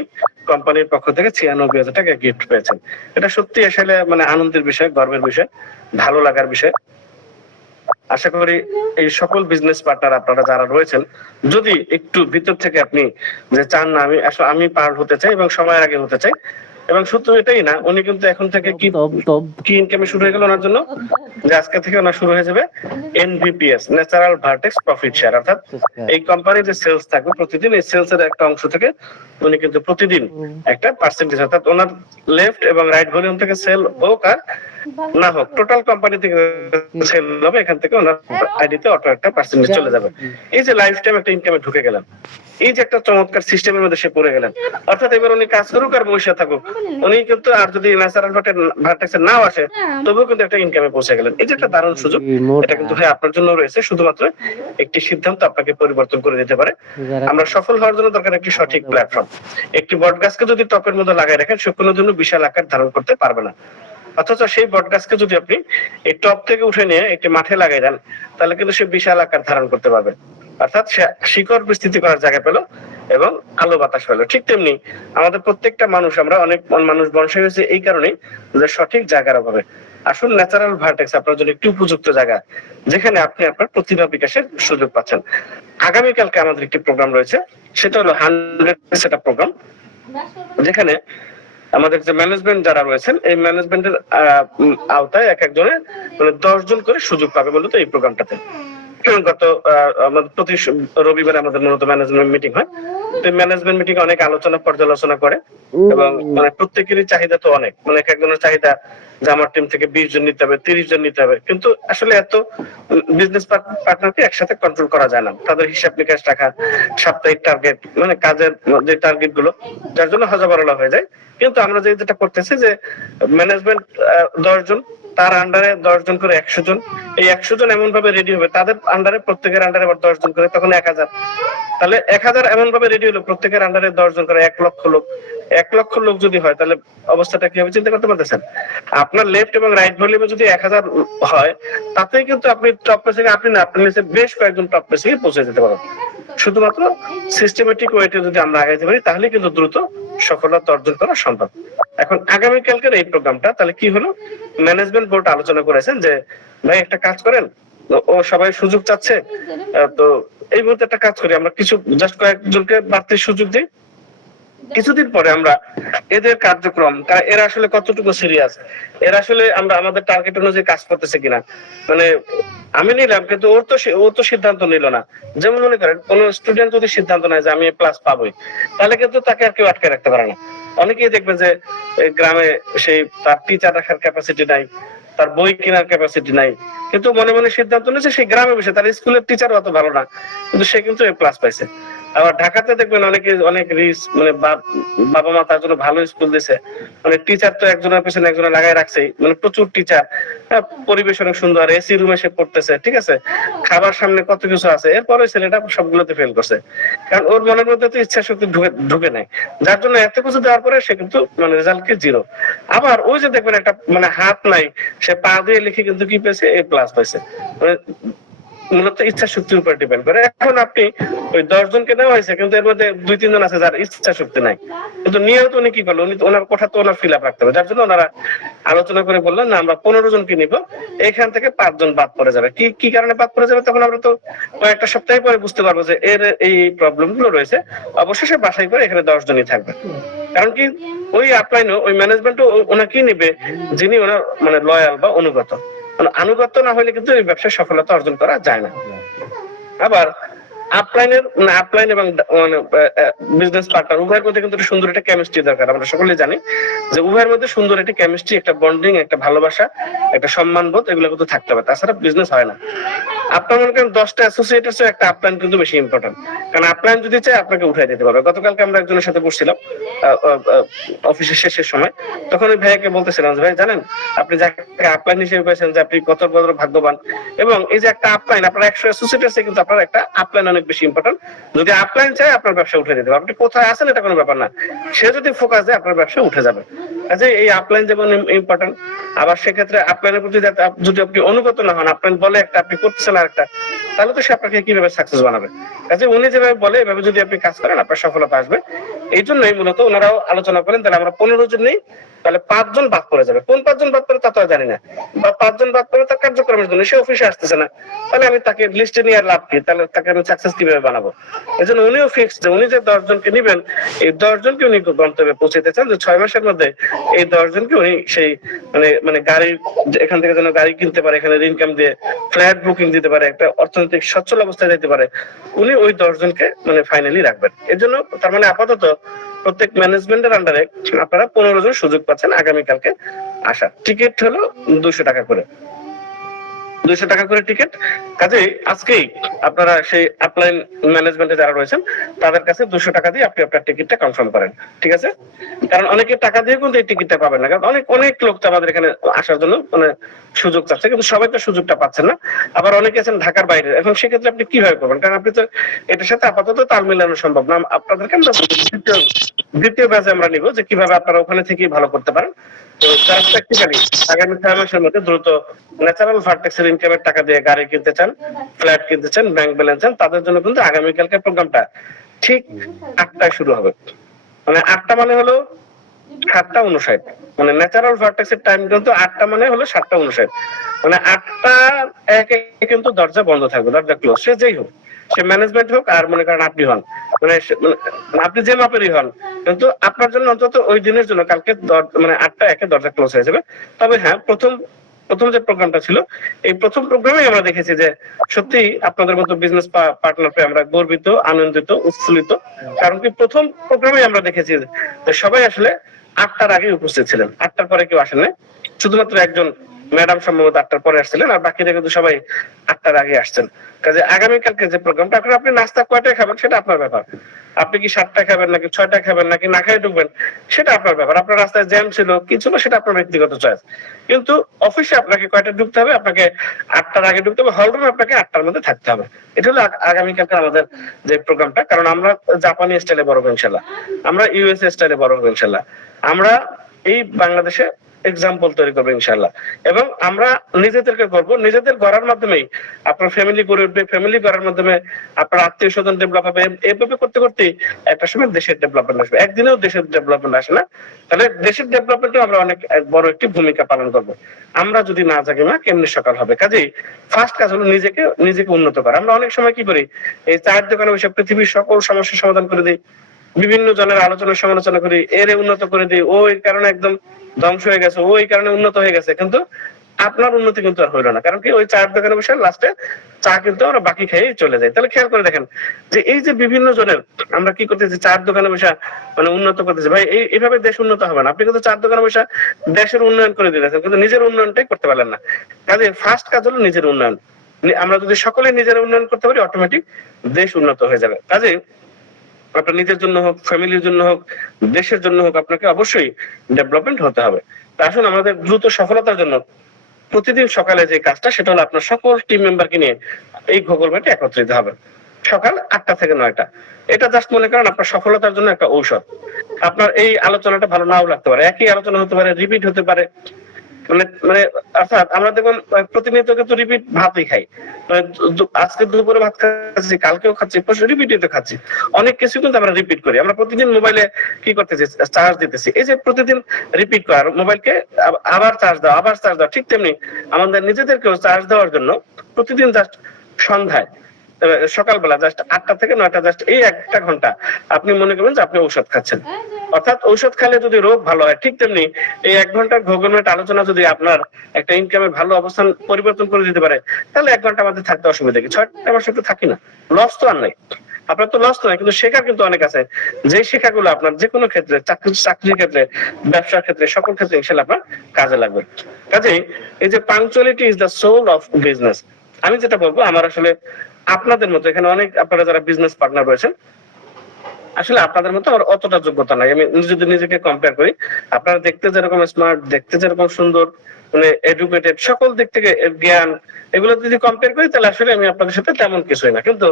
কোম্পানির পক্ষ থেকে 96,000 টাকা গিফট পেয়েছেন। এটা সত্যি আসলে মানে আনন্দের বিষয়, গর্বের বিষয়, ভালো লাগার বিষয়। আশা করি এই সকল বিজনেস পার্টনার আপনারা যারা রয়েছেন, যদি একটু ভিতর থেকে আপনি যে চান না আমি পার হতে চাই এবং সময়ের আগে হতে চাই, এবং শুধু এটাই না, উনি কিন্তু এখন থেকে কি ইনকামে শুরু হয়ে গেল ওনার জন্য, যে আজকে থেকে ওনার শুরু হয়ে যাবে NVPS, natural vertex profit share. অর্থাৎ এই কোম্পানির যে সেলস থাকবে প্রতিদিন, এই সেলস এর একটা অংশ থেকে উনি কিন্তু প্রতিদিন একটা পার্সেন্টেজ, অর্থাৎ ওনার লেফট এবং রাইট ভলিউম থেকে সেল হোক আর না হোক, টোটাল কোম্পানি থেকে সেল হবে, এখান থেকে ওনার আইডিতে অটো একটা পার্সেন্টেজ চলে যাবে। এই যে লাইফ টাইম একটা ইনকামে ঢুকে গেলেন, এই যে একটা চমৎকার সিস্টেমের মধ্যে সে পড়ে গেলেন। অর্থাৎ এবার উনি কাজ করুক আর বসে থাকুক, উনি কিন্তু আর যদি ন্যাচারাল ভার্টেক্সে নাও আসে তবুও কিন্তু একটা ইনকামে পৌঁছে গেলেন। এই যে একটা দারুণ সুযোগ, এটা কিন্তু ভাই আপনার জন্য রয়েছে। শুধুমাত্র একটি সিদ্ধান্ত আপনাকে পরিবর্তন করে দিতে পারে। আমরা সফল হওয়ার জন্য দরকার একটি সঠিক প্ল্যাটফর্ম। একটি বট গাছকে যদি টপের মধ্যে লাগাই রাখেন, সে কোনোদিনও বিশাল আকার ধারণ করতে পারবে না। অথচ সেই বট গাছকে যদি আপনি এই টপ থেকে উঠে নিয়ে একটি মাঠে লাগাই দেন, তাহলে কিন্তু সে বিশাল আকার ধারণ করতে পারবে। অর্থাৎ সে শিকড় বিস্তৃতি করার জায়গা পেলো এবং আলো বাতাস পেলো। ঠিক তেমনি আমাদের প্রত্যেকটা মানুষ, আমরা অনেক মানুষ বংশ হয়েছে এই কারণেই যে সঠিক জায়গার অভাবে। আসুন ন্যাচারাল ভার্টেক্স আপনার জন্য একটি উপযুক্ত জায়গা, যেখানে আপনি আপনার প্রতিভা বিকাশের সুযোগ পাচ্ছেন। আগামীকালকে আমাদের একটি প্রোগ্রাম রয়েছে, সেটা হলো 100 সেটআপ প্রোগ্রাম, যেখানে আমাদের যে ম্যানেজমেন্ট যারা রয়েছেন, এই ম্যানেজমেন্টের আওতায় এক একজনের মানে 10 জন করে সুযোগ পাবে মূলত এই প্রোগ্রামটাতে। গত আমাদের প্রতি রবিবারে আমাদের মূলত ম্যানেজমেন্ট মিটিং হয়। ম্যানেজমেন্ট মিটিং অনেক আলোচনা পর্যালোচনা করে এবং মানে প্রত্যেকেরই চাহিদা তো অনেক, মানে এক একজনের চাহিদা যে আমার টিম থেকে 20 জন নিতে হবে, 30 জন নিতে হবে, কিন্তু আসলে এত বিজনেস পার্টনারকে একসাথে কন্ট্রোল করা যায় না। তাদের হিসাব নিকাশ রাখা, সাপ্তাহিক টার্গেট, মানে কাজের যে টার্গেট গুলো, যার জন্য হাজারবারলা হয়ে যায়। কিন্তু আমরা যেটা করতেছি যে ম্যানেজমেন্ট 10 জন, তার আন্ডারে 10 জন করে 100 জন, এই 100 জন এমন ভাবে রেডি হবে, তাদের আন্ডারে প্রত্যেকের আন্ডারে আবার 10 জন করে, তখন 1000। তাহলে 1000 এমন ভাবে রেডি হলো, প্রত্যেকের আন্ডারে 10 জন করে 1 লক্ষ লোক। 1 লক্ষ লোক যদি হয়, তাহলে অবস্থাটা কি হবে চিন্তা করতে পারতেছেন? আপনার লেফট এবং রাইট ভলিউমে যদি 1000 হয়, তাতেই কিন্তু আপনি টপ পেসিং, আপনি না, আপনি নিচে বেশ কয়েকজন টপ পেসিং পৌঁছে যেতে পারেন। শুধুমাত্র সিস্টেমেটিক ওয়েতে যদি আমরা আগাইতে পারি, তাহলে কিন্তু দ্রুত সফলতা অর্জন করা সম্ভব। এখন আগামীকালকের এই প্রোগ্রামটা তাহলে কি হলো, ম্যানেজমেন্ট বোর্ড আলোচনা করেছেন যে ভাই একটা কাজ করেন, ও সবাই সুযোগ চাচ্ছে, তো এই মুহূর্তে একটা কাজ করি, আমরা কিছু জাস্ট কয়েকজনকে বাড়তি সুযোগ দিই। কিছুদিন পরে আমরা এদের কার্যক্রম, এরা আসলে কতটুকু সিরিয়াস, এরা আসলে আমরা আমাদের টার্গেট অনুযায়ী কাজ করতেছে কিনা, মানে আমি নিলাম কিন্তু ও তো সিদ্ধান্ত নিল না। যেমন মনে করেন কোন স্টুডেন্ট যদি সিদ্ধান্ত নেয় যে আমি প্লাস পাবোই, তাহলে কিন্তু তাকে আর কেউ আটকে রাখতে পারে না। অনেকেই দেখবে যে গ্রামে সেই তার টিচার রাখার ক্যাপাসিটি নাই, তার বই কেনার ক্যাপাসিটি নাই, কিন্তু মনে মনে সিদ্ধান্ত নিয়েছে সেই গ্রামে বসে, তার স্কুলের টিচার অত ভালো না, কিন্তু সে কিন্তু এ প্লাস পাইছে। আবার ঢাকাতে দেখবেন অনেক রিচ, মানে বাবা মা তার জন্য ভালো স্কুল দিছে, মানে টিচার তো একজনের পেছনে একজনের লাগাই রাখছেই, মানে প্রচুর টিচার, পরিবেশ অনেক সুন্দর, এসি রুমে সে পড়তেছে, ঠিক আছে, খাবার সামনে কত কিছু আছে, এরপরে ছেলেটা সবগুলোতে ফেল করছে, কারণ ওর মনের মধ্যে তো ইচ্ছা শক্তি ঢুকে নাই, যার জন্য এত কিছু দেওয়ার পরে সে কিন্তু মানে রেজাল্ট কি 0। আবার ওই যে দেখবেন একটা মানে হাত নাই, সে পা দিয়ে লিখে কিন্তু কি পেয়েছে, A+ পাইছে। মানে মূলত ইচ্ছা শক্তির উপর ডিপেন্ড করে। এখন আপনি ওই 10 জনকে নেওয়া হয়েছে, কিন্তু এর মধ্যে 2-3 জন আছে যার ইচ্ছা শক্তি নাই, কিন্তু নিয়েও তো উনি কি করলো, উনি ওনার কথা তো ওনার ফিল আপ রাখতে হবে, যার জন্য ওনারা আলোচনা করে বললেন না আমরা 15 জনকে নিব, এখান থেকে 5 জন বাদ পড়ে যাবে। কি কারণে বাদ পড়ে যাবে, তখন আমরা তো কয়েকটা সপ্তাহ পরে বুঝতে পারবো যে এর এই প্রবলেম গুলো রয়েছে, অবশেষে বাছাই করে এখানে 10 জনই থাকবে। কারণ কি ওই আপলাইনও ওই ম্যানেজমেন্টও ওনাকেই নিবে যিনি ওনার মানে লয়াল বা অনুগত। আনুগত্য না হলে কিন্তু এই ব্যবসায় সফলতা অর্জন করা যায় না। আবার আপলাইন এবং বিজনেস পার্টনার উভয়ের মধ্যে কিন্তু সুন্দর একটা কেমিস্ট্রি দরকার। আমরা সকলেই জানি যে উভয়ের মধ্যে সুন্দর একটা কেমিস্ট্রি, একটা বন্ডিং, একটা ভালোবাসা, একটা সম্মানবোধ, এগুলো কিন্তু থাকতে হবে, তাছাড়া বিজনেস হয় না। আপনার মনে করেন 10টা অ্যাসোসিয়েট আছে, একটা আপলাইন কিন্তু বেশি ইম্পর্টেন্ট, কারণ আপলাইন যদি চাই আপনাকে উঠাই দিতে পারবে। গতকালকে আমরা একজনের সাথে বসছিলাম অফিসের শেষের সময়, তখন ওই ভাইয়াকে বলতেছিলাম যে ভাই জানেন আপনি যাকে আপলাইন হিসেবে পেয়েছেন যে আপনি কত বড় ভাগ্যবান, এবং এই যে একটা আপলাইন, আপনার 100 অ্যাসোসিয়েট আছে কিন্তু আপনার একটা আপলাইন অনেক বেশি ইম্পর্টেন্ট। যদি আপলাইন চাই আপনার ব্যবসা উঠে দিতে পারবে, আপনি কোথায় আছেন এটা কোনো ব্যাপার না, সে যদি ফোকাস দেয় আপনার ব্যবসা উঠে যাবে। কাজে এই আপলাইন যেমন ইম্পর্টেন্ট, আবার সেক্ষেত্রে আপলাইনের প্রতি যদি আপনি অনুগত না হন, আপলাইন বলে একটা আপনি করতেছেন আরেকটা, তাহলে তো সে আপনাকে কিভাবে সাকসেস বানাবে। কাজে উনি যেভাবে বলে এভাবে যদি আপনি কাজ করেন আপনার সফলতা আসবে। এই জন্যই মূলত ওনারাও আলোচনা করেন তাহলে আমরা 15 জন নেই, তাহলে 5 জন বাদ পড়ে যাবে। কোন 5 জন বাদ পড়ে তা তো জানি না, বা 5 জন বাদ পড়ে তার কার্যক্রমের জন্য সে অফিসে আসতেছে না, তাহলে আমি তাকে লিস্টে নিয়ে লাভ কি, তাহলে তাকে আমি সাকসেস কিভাবে বানাবো। এই জন্য উনিও ফিক্স যে উনি যে 10 জনকে নিবেন, এই 10 জনকে উনি গন্তব্যে পৌঁছাতে চান যে 6 মাসের মধ্যে এই 10 জনকে উনি সেই মানে গাড়ি, এখান থেকে যেন গাড়ি কিনতে পারে, এখানে ইনকাম দিয়ে ফ্ল্যাট বুকিং দিতে পারে, একটা অর্থনৈতিক সচ্ছল অবস্থায় যেতে পারে, উনি ওই 10 জনকে মানে ফাইনালি রাখবেন। এর জন্য তার মানে আপাতত প্রত্যেক ম্যানেজমেন্টের আন্ডারে আপনারা 15 জন সুযোগ পাচ্ছেন আগামীকালকে আসা। টিকিট হলো 200 টাকা করে, 200 টাকা করে টিকিট। কাজেই আজকেই আপনারা সেই আপলাইন ম্যানেজমেন্টে যারা রয়েছেন তাদের কাছে 200 টাকা দিয়ে আপনি আপনার টিকিটটা কনফার্ম করেন, ঠিক আছে? কারণ অনেকে টাকা দিয়ে কিন্তু এই টিকিটটা পাবেন না, কারণ অনেক অনেক লোক তো আমাদের এখানে আসার জন্য মানে সুযোগ চাচ্ছে, কিন্তু সবাই তো সুযোগটা পাচ্ছেন না। আবার অনেকে আছেন ঢাকার বাইরে, এখন সেক্ষেত্রে আপনি কিভাবে করবেন? কারণ আপনি তো এটার সাথে আপাতত তাল মিলানো সম্ভব না। আপনাদেরকে আমরা দ্বিতীয় ব্যাচে আমরা নিব যে কিভাবে আপনারা ওখানে থেকেই ভালো করতে পারেন। তো যারা প্র্যাকটিক্যালি আগামী 6 মাসের মধ্যে দ্রুত ন্যাচারাল ভার্টেক্সের ইনকামের টাকা দিয়ে গাড়ি কিনতে চান, ফ্ল্যাট কিনতে চান, ব্যাংক ব্যালেন্স চান, তাদের জন্য কিন্তু আগামীকালকের প্রোগ্রামটা ঠিক 8টায় শুরু হবে। মানে 8টা মানে হলো 7:59, মানে ন্যাচারাল ভার্টেক্সের টাইম কিন্তু 8টা মানে হলো 7:59, মানে 8টা একে কিন্তু দরজা বন্ধ থাকবে, দরজা ক্লোজ। সে যেই হোক, সে ম্যানেজমেন্ট হোক আর মনে করেন আপনি হন, মানে আপনি যে মাপেরই হন, কিন্তু আপনার জন্য অন্তত ওই দিনের জন্য কালকে মানে 8টা একে দরজা ক্লোজ হয়ে যাবে। তবে হ্যাঁ, প্রথম যে প্রোগ্রামটা ছিল, এই প্রথম প্রোগ্রামে আমরা দেখেছি যে সত্যি আপনাদের মতো বিজনেস পার্টনার পেয়ে আমরা গর্বিত, আনন্দিত, উৎফুল্লিত। কারণ কি প্রথম প্রোগ্রামে আমরা দেখেছি যে সবাই আসলে 8টার আগে উপস্থিত ছিলেন, 8টার পরে কেউ আসেন নাই। শুধুমাত্র একজন ম্যাডাম সম্ভবত 8টার পরে আসছিলেন, আর বাকিরা কিন্তু সবাই 8টার আগে আসছেন। কাজে আগামীকালকে যে প্রোগ্রামটা, এখন আপনি নাস্তা কয়টায় খাবেন সেটা আপনার ব্যাপার। আপনি কি 7টা খাবেন নাকি 6টা খাবেন নাকি না খেয়ে ঢুকবেন সেটা আপনার ব্যাপার। আপনার রাস্তায় জ্যাম ছিল কি ছিল সেটা আপনার ব্যক্তিগত চয়েস, কিন্তু অফিসে আপনাকে কয়টা ঢুকতে হবে? আপনাকে 8টার আগে ঢুকতে হবে, হলরুমে আপনাকে 8টার মধ্যে থাকতে হবে। এটা হলো আগামীকালকে আমাদের যে প্রোগ্রামটা। কারণ আমরা জাপানি স্টাইলে বড় হবো ইনশাল্লাহ, আমরা ইউএসএ স্টাইলে বড় হবো ইনশাল্লাহ, আমরা এই বাংলাদেশে এক্সাম্পল তৈরি করবো ইনশাল্লাহ। এবং আমরা নিজেদেরকে করবো, নিজেদের গড়ার মাধ্যমেই আপনার ফ্যামিলি গড়ে উঠবে, ফ্যামিলি গড়ার মাধ্যমে আপনার আত্মীয় স্বজন ডেভেলপ হবে। এভাবে করতে করতে একটা সময় দেশের ডেভেলপমেন্ট আসবে। একদিনেও দেশের ডেভেলপমেন্ট আসে না, তাহলে দেশের ডেভেলপমেন্টে আমরা অনেক বড় একটি ভূমিকা পালন করবো। আমরা যদি না জাগি না কেমনি সকাল হবে? কাজেই ফার্স্ট কাজ হলো নিজেকে উন্নত করা। আমরা অনেক সময় কি করি, এই চায়ের দোকানে বসে পৃথিবীর সকল সমস্যার সমাধান করে দিই, বিভিন্ন জনের আলোচনা সমালোচনা করি, এরে উন্নত করে দিই, ও এই কারণে একদম ধ্বংস হয়ে গেছে, ও এই কারণে উন্নত হয়ে গেছে, কিন্তু আপনার উন্নতি কিন্তু আর হইলো না। কারণ কি ওই চায়ের দোকানে বসে লাস্টে চা কিন্তু আমরা বাকি খেয়ে চলে যাই। তাহলে খেয়াল করে দেখেন যে এই যে বিভিন্ন জনের আমরা কি করতেছি, চায়ের দোকানে বসে মানে উন্নত করতেছি। ভাই এইভাবে দেশ উন্নত হবে না। আপনি কিন্তু চায়ের দোকানে বসে দেশের উন্নয়ন করে দিতেছেন, কিন্তু নিজের উন্নয়নটাই করতে পারলেন না। কাজে ফার্স্ট কাজ হলো নিজের উন্নয়ন। আমরা যদি সকলে নিজের উন্নয়ন করতে পারি, অটোমেটিক দেশ উন্নত হয়ে যাবে। কাজে আপনার নিজের জন্য হোক, ফ্যামিলির জন্য হোক, দেশের জন্য হোক, আপনাকে অবশ্যই ডেভেলপমেন্ট হতে হবে। তা আসুন আমাদের দ্রুত সফলতার জন্য প্রতিদিন সকালে যে কাজটা, সেটা হলো আপনার সকল টিম মেম্বারকে নিয়ে এই গুগল মিটে একত্রিত হবে সকাল 8টা থেকে 9টা। এটা জাস্ট মনে করেন আপনার সফলতার জন্য একটা ঔষধ। আপনার এই আলোচনাটা ভালো নাও লাগতে পারে, একই আলোচনা হতে পারে, রিপিট হতে পারে, মানে অর্থাৎ আমরা দেখুন প্রতিনিয়ত কিন্তু রিপিট ভাতই খাই। আজকে দুপুরে ভাত খাচ্ছি, কালকেও খাচ্ছি, পরশু রিপিট খাচ্ছি, অনেক কিছু কিন্তু আমরা রিপিট করি। আমরা প্রতিদিন মোবাইলে কি করতেছি, চার্জ দিতেছি। এই যে প্রতিদিন রিপিট করা, মোবাইলকে আবার চার্জ দাও, আবার চার্জ দাও, ঠিক তেমনি আমাদের নিজেদেরকেও চার্জ দেওয়ার জন্য প্রতিদিন জাস্ট সন্ধ্যায় সকালবেলা জাস্ট 8টা থেকে 9টা, জাস্ট এই 1টা ঘন্টা আপনি মনে করবেন যে আপনি ঔষধ খাচ্ছেন। অর্থাৎ ঔষধ খেলে যদি রোগ ভালো হয়, ঠিক তেমনি এই 1 ঘন্টার গুগল মিট আলোচনা যদি আপনার একটা ইনকামের ভালো অবস্থান পরিবর্তন করে দিতে পারে, তাহলে 1 ঘন্টা আমাদের থাকতে অসুবিধা কি? 6টা মাসে তো থাকি না, লস তো আর নাই। আপনার তো লস নয়, কিন্তু শেখা কিন্তু অনেক আছে। যে শেখাগুলো আপনার যে কোনো ক্ষেত্রে, চাকরির ক্ষেত্রে, ব্যবসার ক্ষেত্রে, সকল ক্ষেত্রে ইনশাআল্লাহ আপনার কাজে লাগবে। কাজেই এই যে punctuality is the soul of business. আমি যেটা বলবো, আমার আসলে আপনাদের মতো এখানে অনেক আপনারা যারা বিজনেস পার্টনার রয়েছেন, আসলে আপনাদের মতো আমার অতটা যোগ্যতা নাই। আমি যদি নিজেকে কম্পেয়ার করি, আপনারা দেখতে যেরকম স্মার্ট, দেখতে যেরকম সুন্দর, মানে এডুকেটেড, সকল দিক থেকে জ্ঞান, এগুলো যদি কম্পেয়ার করি, তাহলে আসলে আমি আপনাদের সাথে তেমন কিছুই না। কিন্তু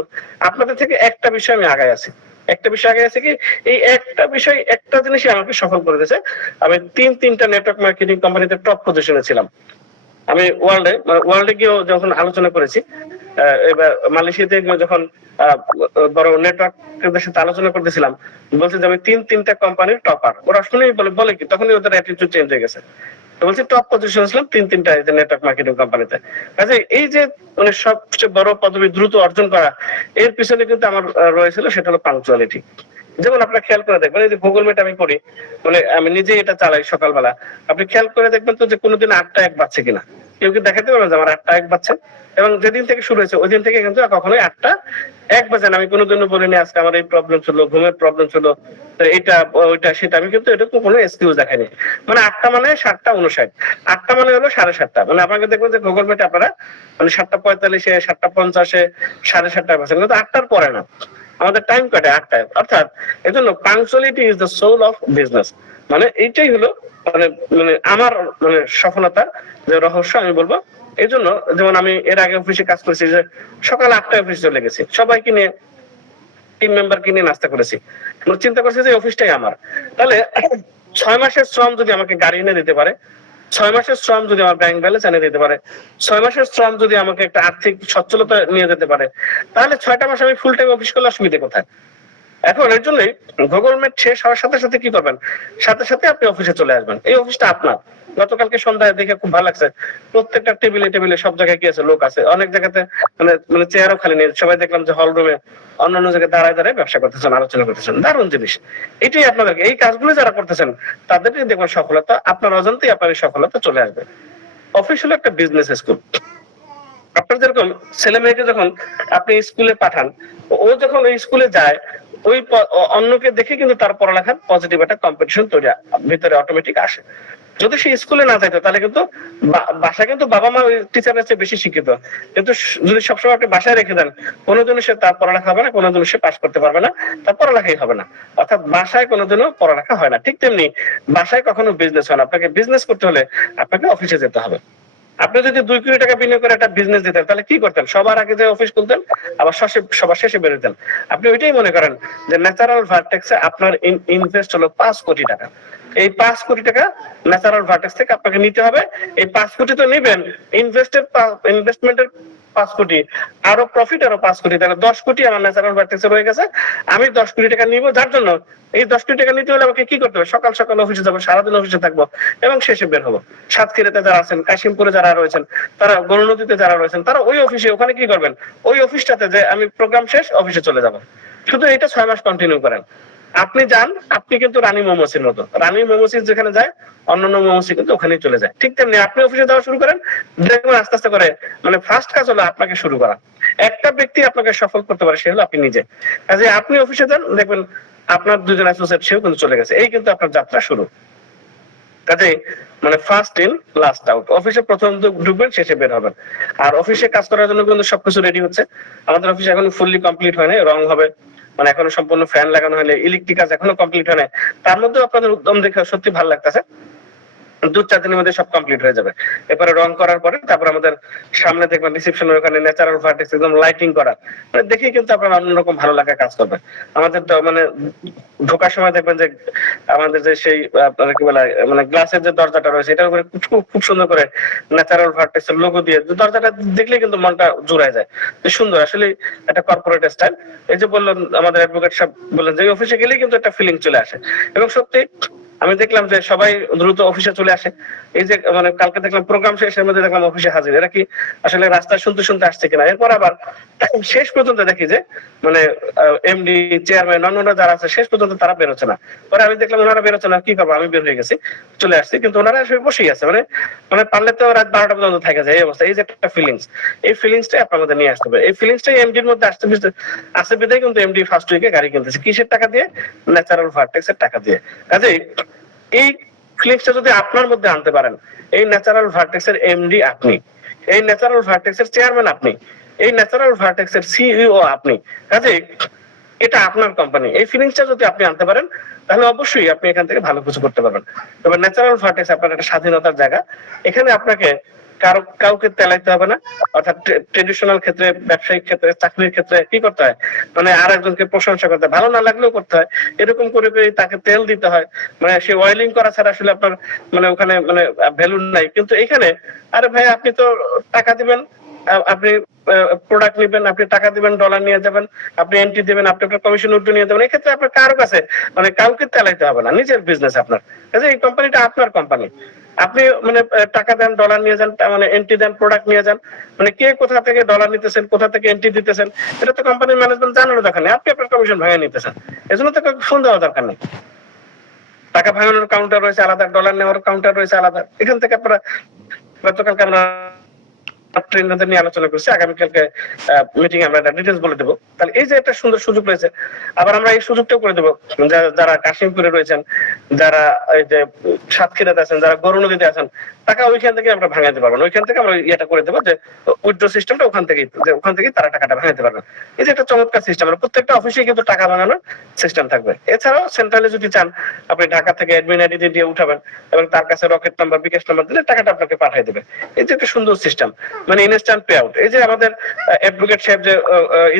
আপনাদের থেকে একটা বিষয় আমি আগায় আছি। একটা বিষয় আগে আছে কি, এই একটা বিষয়, একটা জিনিসই আমাকে সফল করে দিয়েছে। আমি তিনটা নেটওয়ার্ক মার্কেটিং কোম্পানিতে টপ পজিশনে ছিলাম। আমি ওয়ার্ল্ডে গিয়েও যখন আলোচনা করেছি, এবার মালয়েশিয়াতে যখন বড় নেটওয়ার্কের সাথে আলোচনা করতেছিলাম, বলছে যে আমি তিনটা কোম্পানির টপার। ওরা শুনেই বলে কি, তখনই ওদের অ্যাটিটিউড চেঞ্জ হয়ে গেছে। তো বলছে টপ পজিশন ছিলাম তিনটা নেটওয়ার্ক মার্কেটিং কোম্পানিতে। কাজে এই যে মানে সবচেয়ে বড় পদবি দ্রুত অর্জন করা, এর পিছনে কিন্তু আমার রয়েছিল সেটা হলো পাংচুয়ালিটি। যেমন আপনারা খেয়াল করে দেখবেন, এই যে গুগল মিট আমি করি, মানে আমি নিজেই এটা চালাই সকালবেলা, আপনি খেয়াল করে দেখবেন তো যে কোনোদিন 8টা 1 বাজছে কিনা। কেউ কি দেখাতে পারবে যে আমার 8টা 1 বাজছে? এবং যেদিন থেকে শুরু হয়েছে ওই দিন থেকে কিন্তু কখনোই 8টা 1 বাজে না। আমি কোনোদিনও বলিনি আজকে আমার এই প্রবলেম ছিল, ঘুমের প্রবলেম ছিল, তো এটা ওইটা সেটা, আমি কিন্তু এরকম কোনো এক্সকিউজ দেখাইনি। মানে 8টা মানে 7টা 59, 8টা মানে হলো 7:30। মানে আপনাকে দেখবেন যে গুগল মিটে আপনারা মানে 7টা 45-এ 7টা 50-এ 7:30 বাজে, কিন্তু 8টার পরে না। আমাদের টাইম কাটে 8টায়। অর্থাৎ এই জন্য punctuality is the soul of business. মানে এইটাই হলো মানে মানে আমার মানে সফলতা যে রহস্য আমি বলবো। এই জন্য যেমন আমি এর আগে অফিসে কাজ করেছি যে সকাল 8টায় অফিসে চলে গেছি, সবাইকে নিয়ে টিম মেম্বারকে নিয়ে নাস্তা করেছি, চিন্তা করছি যে অফিসটাই আমার। তাহলে 6 মাসের শ্রম যদি আমাকে গাড়ি এনে দিতে পারে, 6 মাসের শ্রম যদি আমার ব্যাংক ব্যালেন্স এনে দিতে পারে, 6 মাসের শ্রম যদি আমাকে একটা আর্থিক সচ্ছলতা নিয়ে যেতে পারে, তাহলে 6টা মাস আমি ফুল টাইম অফিস করলে অসুবিধা কোথায়? এখন এর জন্যই গুগল মিট শেষ হওয়ার সাথে সাথে কি করবেন, সাথে সাথে আপনি অফিসে চলে আসবেন। এই অফিসটা আপনার। গতকালকে সন্ধ্যায় দেখে খুব ভালো লাগছে, প্রত্যেকটা টেবিলে টেবিলে সব জায়গায় কি আছে, লোক আছে। অনেক জায়গাতে মানে মানে চেয়ারও খালি নেই, সবাই দেখলাম যে হল রুমে অন্যান্য জায়গায় দাঁড়ায় দাঁড়ায় ব্যবসা করতেছেন, আলোচনা করতেছেন। দারুণ জিনিস। এটাই আপনাদেরকে, এই কাজগুলো যারা করতেছেন তাদেরকে দেখবেন সফলতা আপনার অজান্তেই আপনার এই সফলতা চলে আসবে। অফিস হলো একটা বিজনেস স্কুল। আপনার যেরকম ছেলে মেয়েকে যখন আপনি স্কুলে পাঠান, ও যখন ওই স্কুলে যায় ওই অন্যকে দেখে কিন্তু তার পড়ালেখার পজিটিভ একটা কম্পিটিশন তৈরি ভিতরে অটোমেটিক আসে। যদি সে স্কুলে না যাইতো তাহলে কিন্তু বাসায় কিন্তু বাবা মা ওই টিচারের চেয়ে বেশি শিক্ষিত, কিন্তু যদি সবসময় আপনি বাসায় রেখে দেন কোনোদিনও সে তার পড়ালেখা হবে না, কোনোদিনও সে পাস করতে পারবে না, তার পড়ালেখাই হবে না। অর্থাৎ বাসায় কোনোদিনও পড়ালেখা হয় না। ঠিক তেমনি বাসায় কখনো বিজনেস হয় না। আপনাকে বিজনেস করতে হলে আপনাকে অফিসে যেতে হবে। আপনি যদি 2 কোটি টাকা বিনিয়োগ করে একটা বিজনেস দিতেন তাহলে কি করতেন? সবার আগে যে অফিস খুলতেন, আবার সবার শেষে বেরোতেন। আপনি ওইটাই মনে করেন যে ন্যাচারাল ভার্টেক্সে আপনার ইনভেস্ট হলো 5 কোটি টাকা। এই 5 কোটি টাকা ন্যাচারাল ভার্টেক্স থেকে আপনাকে নিতে হবে। এই 5 কোটি তো নেবেন, ইনভেস্টমেন্টের 5 কোটি, আরো প্রফিট আরো 5 কোটি, তাহলে 10 কোটি আমার ন্যাচারাল ভার্টেক্সে রয়ে গেছে। আমি 10 কোটি টাকা নিব, যার জন্য এই 10 কোটি টাকা নিতে হলে আমাকে কি করতে হবে? সকাল সকাল অফিসে যাবো, সারাদিন অফিসে থাকবো এবং শেষে বের হবো। সাতক্ষীরাতে যারা আছেন, কাশিমপুরে যারা রয়েছেন, তারা গরুনদীতে যারা রয়েছেন, তারা ওই অফিসে ওখানে কি করবেন? ওই অফিসটাতে যে আমি প্রোগ্রাম শেষ অফিসে চলে যাব। শুধু এটা 6 মাস কন্টিনিউ করেন। আপনি যান, আপনি কিন্তু রানী মোমোসির মতো। রানী মোমোসি যেখানে যায় অন্যান্য মোমোসি কিন্তু ওখানেই চলে যায়। ঠিক তেমনি আপনি অফিসে যাওয়া শুরু করেন, দেখবেন আস্তে আস্তে করে মানে ফার্স্ট কাজ হলো আপনাকে শুরু করা। একটা ব্যক্তি আপনাকে সফল করতে পারে, সে হলো আপনি নিজে। কাজে আপনি অফিসে যান, দেখবেন আপনার 2 জন অ্যাসোসিয়েট সেও কিন্তু চলে গেছে। এই কিন্তু আপনার যাত্রা শুরু। কাজে মানে ফার্স্ট ইন লাস্ট আউট। অফিসে প্রথম ঢুকবেন, শেষে বের হবেন। আর অফিসে কাজ করার জন্য কিন্তু সবকিছু রেডি হচ্ছে। আমাদের অফিস এখনো ফুললি কমপ্লিট হয় নাই, রং হবে, মানে এখনো সম্পূর্ণ ফ্যান লাগানো হলে, ইলেকট্রিক কাজ এখনো কমপ্লিট হয় নাই। তার মধ্যেও আপনাদের উদ্যম দেখে সত্যি ভালো লাগতেছে। 2-4 দিনের মধ্যে সব কমপ্লিট হয়ে যাবে। এরপরে রং করার পরে তারপর আমাদের সামনে দেখবেন রিসেপশনের ওখানে ন্যাচারাল ভার্টেক্স একদম লাইটিং করা, মানে দেখেই কিন্তু আপনার অন্যরকম ভালো লাগা কাজ করবে। আমাদের তো মানে ঢোকার সময় দেখবেন যে আমাদের যে সেই আপনার কি বলে মানে গ্লাসের যে দরজাটা রয়েছে, এটার উপরে খুব সুন্দর করে ন্যাচারাল ভার্টেক্স এর লোগো দিয়ে দরজাটা দেখলে কিন্তু মনটা জুড়ায় যায়। সুন্দর, আসলে একটা কর্পোরেট স্টাইল। এই যে বললেন আমাদের অ্যাডভোকেট সাহেব বললেন যে অফিসে গেলেই কিন্তু একটা ফিলিং চলে আসে। এবং সত্যি আমি দেখলাম যে সবাই দ্রুত অফিসে চলে আসে। এই যে মানে কালকে দেখলাম প্রোগ্রাম শেষের মধ্যে দেখলাম অফিসে হাজির। এরা কি আসলে রাস্তায় শুনতে শুনতে আসছে কিনা? এরপর আবার শেষ পর্যন্ত দেখি যে মানে এমডি, চেয়ারম্যান, অন্যরা যারা আছে শেষ পর্যন্ত তারা বেরোচ্ছে না। পরে আমি দেখলাম ওনারা বেরোচ্ছে না, কি করবো, আমি বের হয়ে গেছি, চলে আসছি। কিন্তু ওনারা আসলে বসেই আছে, মানে মানে পারলে তো রাত 12টা পর্যন্ত থাকে যায়। এই অবস্থা, এই যে একটা ফিলিংস, এই ফিলিংসটাই আপনার মধ্যে নিয়ে আসতে হবে। এই ফিলিংসটাই এমডির মধ্যে আসতে বিধায় কিন্তু এমডি ফার্স্ট উইকে গাড়ি কিনতেছে। কিসের টাকা দিয়ে? ন্যাচারাল ভার্টেক্সের টাকা দিয়ে। কাজেই এই ফিলিংসটা যদি আপনার মধ্যে আনতে পারেন, এই ন্যাচারাল ভার্টেক্সের এমডি আপনি, এই ন্যাচারাল ভার্টেক্সের চেয়ারম্যান আপনি, এই ন্যাচারাল ভার্টেক্সের সিইও আপনি। কাজেই এটা আপনার কোম্পানি। এই ফিলিংসটা যদি আপনি আনতে পারেন তাহলে অবশ্যই আপনি এখান থেকে ভালো কিছু করতে পারবেন। তবে ন্যাচারাল ভার্টেক্স আপনার একটা স্বাধীনতার জায়গা। এখানে আপনাকে কাউকে তেলাইতে হবে না। অর্থাৎ ট্রেডিশনাল ক্ষেত্রে, ব্যবসায়িক ক্ষেত্রে, চাকরির ক্ষেত্রে কি করতে হয়, মানে আর একজনকে প্রশংসা করতে হয়, ভালো না লাগলেও করতে হয়। এরকম করে করে তাকে তেল দিতে হয়, মানে সে অয়েলিং করা ছাড়া আসলে আপনার মানে ওখানে মানে ভ্যালু নাই। কিন্তু এখানে আরে ভাই আপনি তো টাকা দিবেন, আপনি প্রোডাক্ট নেবেন, আপনি টাকা দিবেন, ডলার নিয়ে যাবেন, আপনি এন্ট্রি দিবেন, আপনি আপনার কমিশন উঠে নিয়ে যাবেন। এক্ষেত্রে আপনার কারো কাছে মানে কাউকে তেলাইতে হবে না, নিজের বিজনেস আপনার। এই কোম্পানিটা আপনার কোম্পানি। আপনি মানে টাকা দেন, ডলার নিয়ে যান, মানে এন্ট্রি দেন, প্রোডাক্ট নিয়ে যান, মানে কে কোথা থেকে ডলার নিতেছেন, কোথা থেকে এন্ট্রি দিতেছেন, এটা তো কোম্পানির ম্যানেজমেন্ট জানানোর দরকার নেই। আপনি আপনার কমিশন ভাঙে নিতেছেন, এজন্য তো ফোন দেওয়ার দরকার নেই। টাকা ভাঙানোর কাউন্টার রয়েছে আলাদা, ডলার নেওয়ার কাউন্টার রয়েছে আলাদা। এখান থেকে আপনারা গতকালকে আমরা ট্রেনারদের নিয়ে আলোচনা করছি, আগামীকালকে মিটিং আমরা ডিটেলস বলে দেবো। তাহলে এই যে একটা সুন্দর সুযোগ রয়েছে, আবার আমরা এই সুযোগটাও করে দেবো যারা কাশিমপুরে রয়েছেন, যারা এই যে সাতক্ষীরাতে আছেন, যারা গরু নদীতে আছেন, টাকা ওইখান থেকে আমরা ভাঙাতে পারবেন, ওইখান থেকে আমরা ইয়েটা করে দেবো যে উইথড্র সিস্টেমটা ওখান থেকে তারা টাকাটা ভাঙাতে পারবেন। এই যে একটা চমৎকার সিস্টেম, প্রত্যেকটা অফিসে কিন্তু টাকা ভাঙানোর সিস্টেম থাকবে। এছাড়াও সেন্ট্রালে যদি চান আপনি ঢাকা থেকে অ্যাডমিন আইডি দিয়ে উঠাবেন এবং তার কাছে রকেট নাম্বার বিকাশ নাম্বার দিলে টাকাটা আপনাকে পাঠিয়ে দেবে। এই যে একটা সুন্দর সিস্টেম, মানে ইনস্ট্যান্ট পে আউট। এই যে আমাদের অ্যাডভোকেট সাহেব যে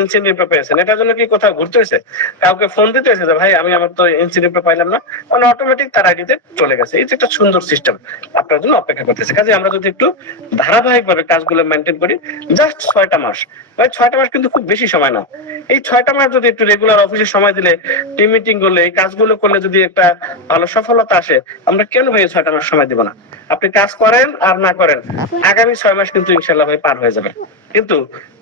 ইনসেন্টিভটা পেয়েছেন, এটার জন্য কি কোথাও ঘুরতে হয়েছে, কাউকে ফোন দিতে হয়েছে যে ভাই আমি আমার তো ইনসেন্টিভটা পাইলাম না, মানে অটোমেটিক তার আইডিতে চলে গেছে। এই যে একটা সুন্দর সিস্টেম আপনার জন্য অপেক্ষা করতেছে। কাজে আমরা যদি একটু ধারাবাহিকভাবে কাজগুলো মেনটেন করি, জাস্ট 6টা মাস, ভাই 6টা মাস কিন্তু খুব বেশি সময় না। এই 6টা মাস যদি একটু রেগুলার অফিসে সময় দিলে, টিম মিটিং করলে, এই কাজগুলো করলে যদি একটা ভালো সফলতা আসে, আমরা কেন ভাই 6টা মাস সময় দিব না? আপনি কাজ করেন আর না করেন, আগামী 6 মাস কিন্তু ইনশাল্লাহ ভাই পার হয়ে যাবে। কিন্তু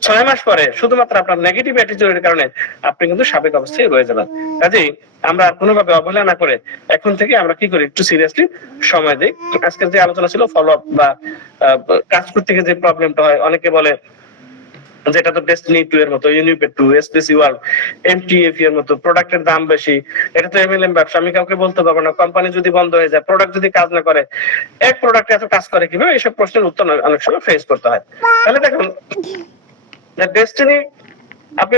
6 মাস পরে শুধুমাত্র আপনার নেগেটিভ অ্যাটিটিউডের কারণে আপনি কিন্তু সাবেক অবস্থায় রয়ে যাবেন। কাজেই আমরা কোনোভাবে অবহেলা না করে এখন থেকে আমরা কি করি, একটু সিরিয়াসলি সময় দিই। আজকের যে আলোচনা ছিল ফলো আপ বা কাজ করতে গিয়ে যে প্রবলেমটা হয়, অনেকে বলে যেটা তো ডেস্টিনি 2 এর মতো, ইউনিপেড 2, এসপিসি ওয়ার্ল্ড, এমটিএফ এর মতো, প্রোডাক্টের দাম বেশি, এটা তো এমএলএম ব্যবসা, আমি কাউকে বলতে পারবো না। কোম্পানি যদি বন্ধ হয়ে যায়, প্রোডাক্ট যদি কাজ না করে, এক প্রোডাক্টে এত কাজ করে কিভাবে, এইসব প্রশ্নের উত্তর অনেক সময় ফেস করতে হয়। তাহলে দেখুন ডেস্টিনি, আপনি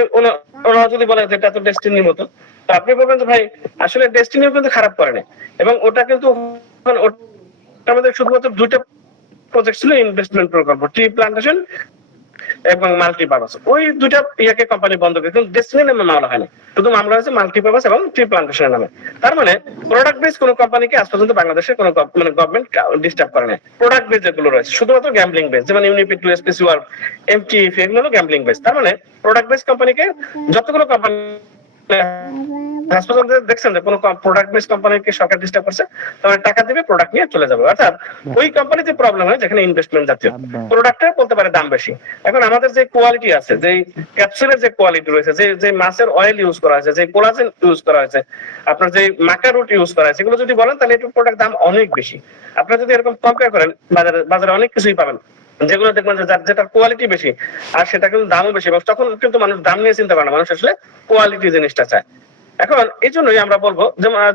ওনারা যদি বলে যে এটা তো ডেস্টিনির মতো, তো আপনি বলবেন যে ভাই আসলে ডেস্টিনিও কিন্তু খারাপ করে না, এবং ওটা কিন্তু আমাদের শুধুমাত্র 2টা প্রজেক্ট ছিল, ইনভেস্টমেন্ট প্রকল্প, ট্রি প্লান্টেশন এবং মাল্টিপারপাস। ওই 2টা ইয়াকে কোম্পানি বন্ধ করে, কিন্তু ডেস্টিনি নামে মামলা হয়নি, শুধু মামলা হয়েছে মাল্টিপারপাস এবং ট্রি প্লান্টেশনের নামে। তার মানে প্রোডাক্ট বেস কোনো কোম্পানিকে আজ পর্যন্ত বাংলাদেশের কোনো মানে গভর্নমেন্ট ডিস্টার্ব করে না। প্রোডাক্ট বেস যেগুলো রয়েছে শুধুমাত্র গ্যাম্বলিং বেস, যেমন ইউনিপেড 2, এসপিসি ওয়ার্ল্ড, এমটিএফ, এগুলো হলো গ্যাম্বলিং বেস। তার মানে প্রোডাক্ট বেস কোম্পানিকে যতগুলো কোম্পানি দেখছেন যে কোনো প্রোডাক্ট বেস কোম্পানিকে সরকার ডিস্টার্ব করছে, তবে টাকা দিবে, প্রোডাক্ট নিয়ে চলে যাবে। অর্থাৎ ওই কোম্পানিতে প্রবলেম হয় যেখানে ইনভেস্টমেন্ট জাতীয় প্রোডাক্টের বলতে পারে দাম বেশি। এখন আমাদের যে কোয়ালিটি আছে, যে ক্যাপসুলের যে কোয়ালিটি রয়েছে, যে মাছের অয়েল ইউজ করা হয়েছে, যে কোলাজেন ইউজ করা হয়েছে, আপনার যে মাকা রুট ইউজ করা হয়েছে, এগুলো যদি বলেন তাহলে এই প্রোডাক্ট দাম অনেক বেশি। আপনারা যদি এরকম কম্পেয়ার করেন, বাজারে অনেক কিছুই পাবেন যেগুলো দেখবেন যে যেটার কোয়ালিটি বেশি আর সেটা কিন্তু দামও বেশি, এবং তখন কিন্তু মানুষ দাম নিয়ে চিন্তা করে না, মানুষ আসলে কোয়ালিটি জিনিসটা চায়। এখন এই জন্যই আমরা বলবো,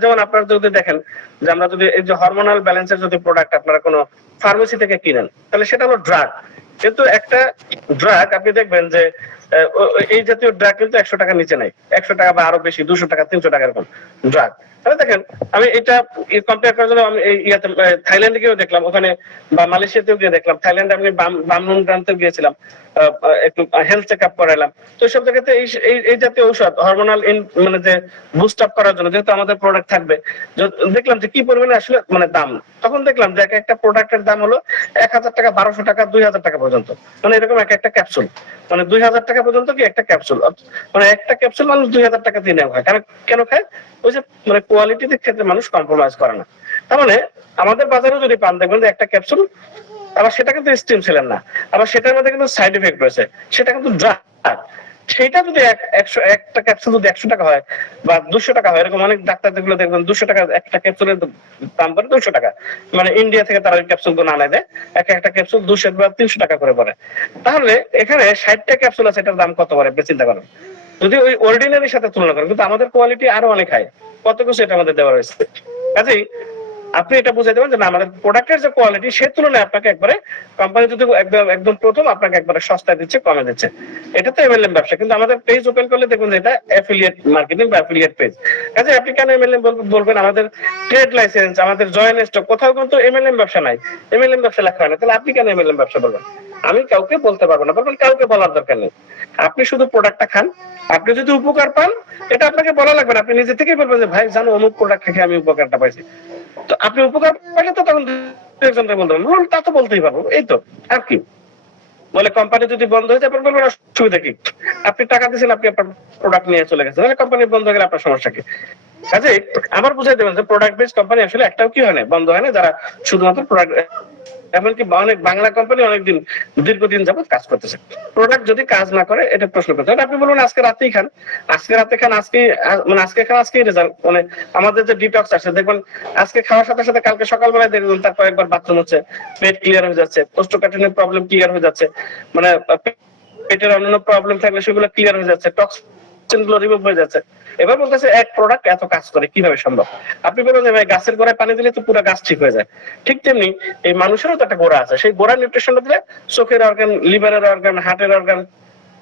যেমন আপনারা যদি দেখেন যে আমরা যদি এই যে হরমোনাল ব্যালেন্সের যদি প্রোডাক্ট আপনারা কোনো ফার্মেসি থেকে কিনেন, তাহলে সেটা হলো ড্রাগ। কিন্তু একটা ড্রাগ আপনি দেখবেন যে এই জাতীয় ড্রাগ কিন্তু 100 টাকার নিচে নাই, 100 টাকা বা আরো বেশি, 200 টাকা, 300 টাকা এরকম ড্রাগ। তাহলে দেখেন, আমি এটা কম্পেয়ার করার জন্য আমি থাইল্যান্ডে গিয়েও দেখলাম, ওখানে বা মালয়েশিয়াতেও গিয়ে দেখলাম, থাইল্যান্ডে আমি বামনুন গ্রান্তেও গিয়েছিলাম, একটু হেলথ চেক আপ করাইলাম। তো এইসব জায়গাতে এই জাতীয় ঔষধ হরমোনাল মানে যে বুস্ট আপ করার জন্য যেহেতু আমাদের প্রোডাক্ট থাকবে, দেখলাম যে কি পরিমাণে আসলে মানে দাম। তখন দেখলাম যে একটা প্রোডাক্টের দাম হলো 1000 টাকা, 1200 টাকা, 2000 টাকা পর্যন্ত, মানে এরকম একটা ক্যাপসুল, মানে 2000 টাকা পর্যন্ত কি একটা ক্যাপসুল, মানে একটা ক্যাপসুল মানুষ 2000 টাকা দিয়ে নেওয়া হয়। কেন খায়? ওই যে মানে কোয়ালিটির ক্ষেত্রে মানুষ কম্প্রোমাইজ করে না। তার মানে আমাদের বাজারে যদি পান, দেখবেন যে একটা ক্যাপসুল, আবার সেটা কিন্তু স্টিম ছিলেন না, আবার সেটার মধ্যে কিন্তু সাইড এফেক্ট রয়েছে, সেটা কিন্তু ড্রাগ। সেটা যদি একটা ক্যাপসুল যদি 100 টাকা হয় বা 200 টাকা হয়, এরকম অনেক ডাক্তার যেগুলো দেখবেন 200 টাকা একটা ক্যাপসুলের দাম পড়ে, 200 টাকা, মানে ইন্ডিয়া থেকে তারা ওই ক্যাপসুল গুলো আনায় দেয়, একটা ক্যাপসুল 200 বা 300 টাকা করে পড়ে। তাহলে এখানে 60টা ক্যাপসুল আছে, এটার দাম কত পড়ে চিন্তা করেন, যদি ওই অর্ডিনারির সাথে তুলনা করেন। কিন্তু আমাদের কোয়ালিটি আরো অনেক হাই, কত কিছু এটা আমাদের দেওয়া রয়েছে। কাজেই আপনি এটা বুঝাই দেবেন যে না, আমাদের প্রোডাক্টের যে কোয়ালিটি সে তুলনায় আপনাকে একবারে কোম্পানি যদি একদম প্রথম আপনাকে একবারে সস্তায় দিচ্ছে, কমে দিচ্ছে। এটা তো এমএলএম ব্যবসা। কিন্তু আমাদের পেজ ওপেন করলে দেখুন যে এটা অ্যাফিলিয়েট মার্কেটিং বা অ্যাফিলিয়েট পেজ। কাজে আপনি কেন এমএলএম বলবেন? আমাদের ট্রেড লাইসেন্স, আমাদের জয়েন্ট স্টক, কোথাও কিন্তু এমএলএম ব্যবসা নাই, এমএলএম ব্যবসা লেখা হয় না। তাহলে আপনি কেন এমএলএম ব্যবসা বলবেন? আমি কাউকে বলতে পারবো না, বলবেন কাউকে বলার দরকার নেই। আপনি শুধু প্রোডাক্টটা খান, আপনি যদি উপকার পান এটা আপনাকে বলা লাগবে না, আপনি নিজে থেকেই বলবেন যে ভাই জানো অমুক প্রোডাক্ট খেয়ে আমি উপকারটা পাইছি। তো আপনি উপকার পাইলে তো তখন একজনকে বলতে পারবেন, তা তো বলতেই পারবো, এই তো আর কি। বলে কোম্পানি যদি বন্ধ হয়ে যায়, আপনি বলবেন অসুবিধা কি? আপনি টাকা দিয়েছেন, আপনি আপনার প্রোডাক্ট নিয়ে চলে গেছেন, তাহলে কোম্পানি বন্ধ হয়ে গেলে আপনার সমস্যা কি? কাজে আমার বুঝাই দেবেন যে প্রোডাক্ট বেস কোম্পানি আসলে একটাও কি হয় না, বন্ধ হয় না, যারা শুধুমাত্র প্রোডাক্ট এমনকি অনেক বাংলা কোম্পানি অনেকদিন দীর্ঘদিন যাবত কাজ করতেছে। প্রোডাক্ট যদি কাজ না করে এটা প্রশ্ন করতে হবে। আপনি বলুন আজকে রাতেই খান, আজকে রাতে খান, আজকে মানে আজকে খান আজকেই রেজাল্ট, মানে আমাদের যে ডিটক্স আছে দেখবেন আজকে খাওয়ার সাথে সাথে কালকে সকালবেলায় দেখবেন তার কয়েকবার বাথরুম হচ্ছে, পেট ক্লিয়ার হয়ে যাচ্ছে, কোষ্ঠকাঠিন্যের প্রবলেম ক্লিয়ার হয়ে যাচ্ছে, মানে পেটের অন্যান্য প্রবলেম থাকলে সেগুলো ক্লিয়ার হয়ে যাচ্ছে, টক্সিন গুলো রিমুভ হয়ে যাচ্ছে। এবার বলতেছে এক প্রোডাক্ট এত কাজ করে কিভাবে সম্ভব? আপনি বলুন যে ভাই গাছের গোড়ায় পানি দিলে তো পুরো গাছ ঠিক হয়ে যায়, ঠিক তেমনি এই মানুষেরও তো একটা গোড়া আছে, সেই গোড়া নিউট্রিশনটা দিলে চোখের অর্গান, লিভারের অর্গান, হার্টের অর্গান,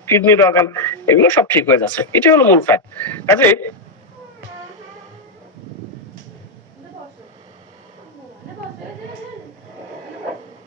কিডনির অর্গান এগুলো সব ঠিক হয়ে যাচ্ছে। এটাই হলো মূল ফ্যাক্ট। কাজে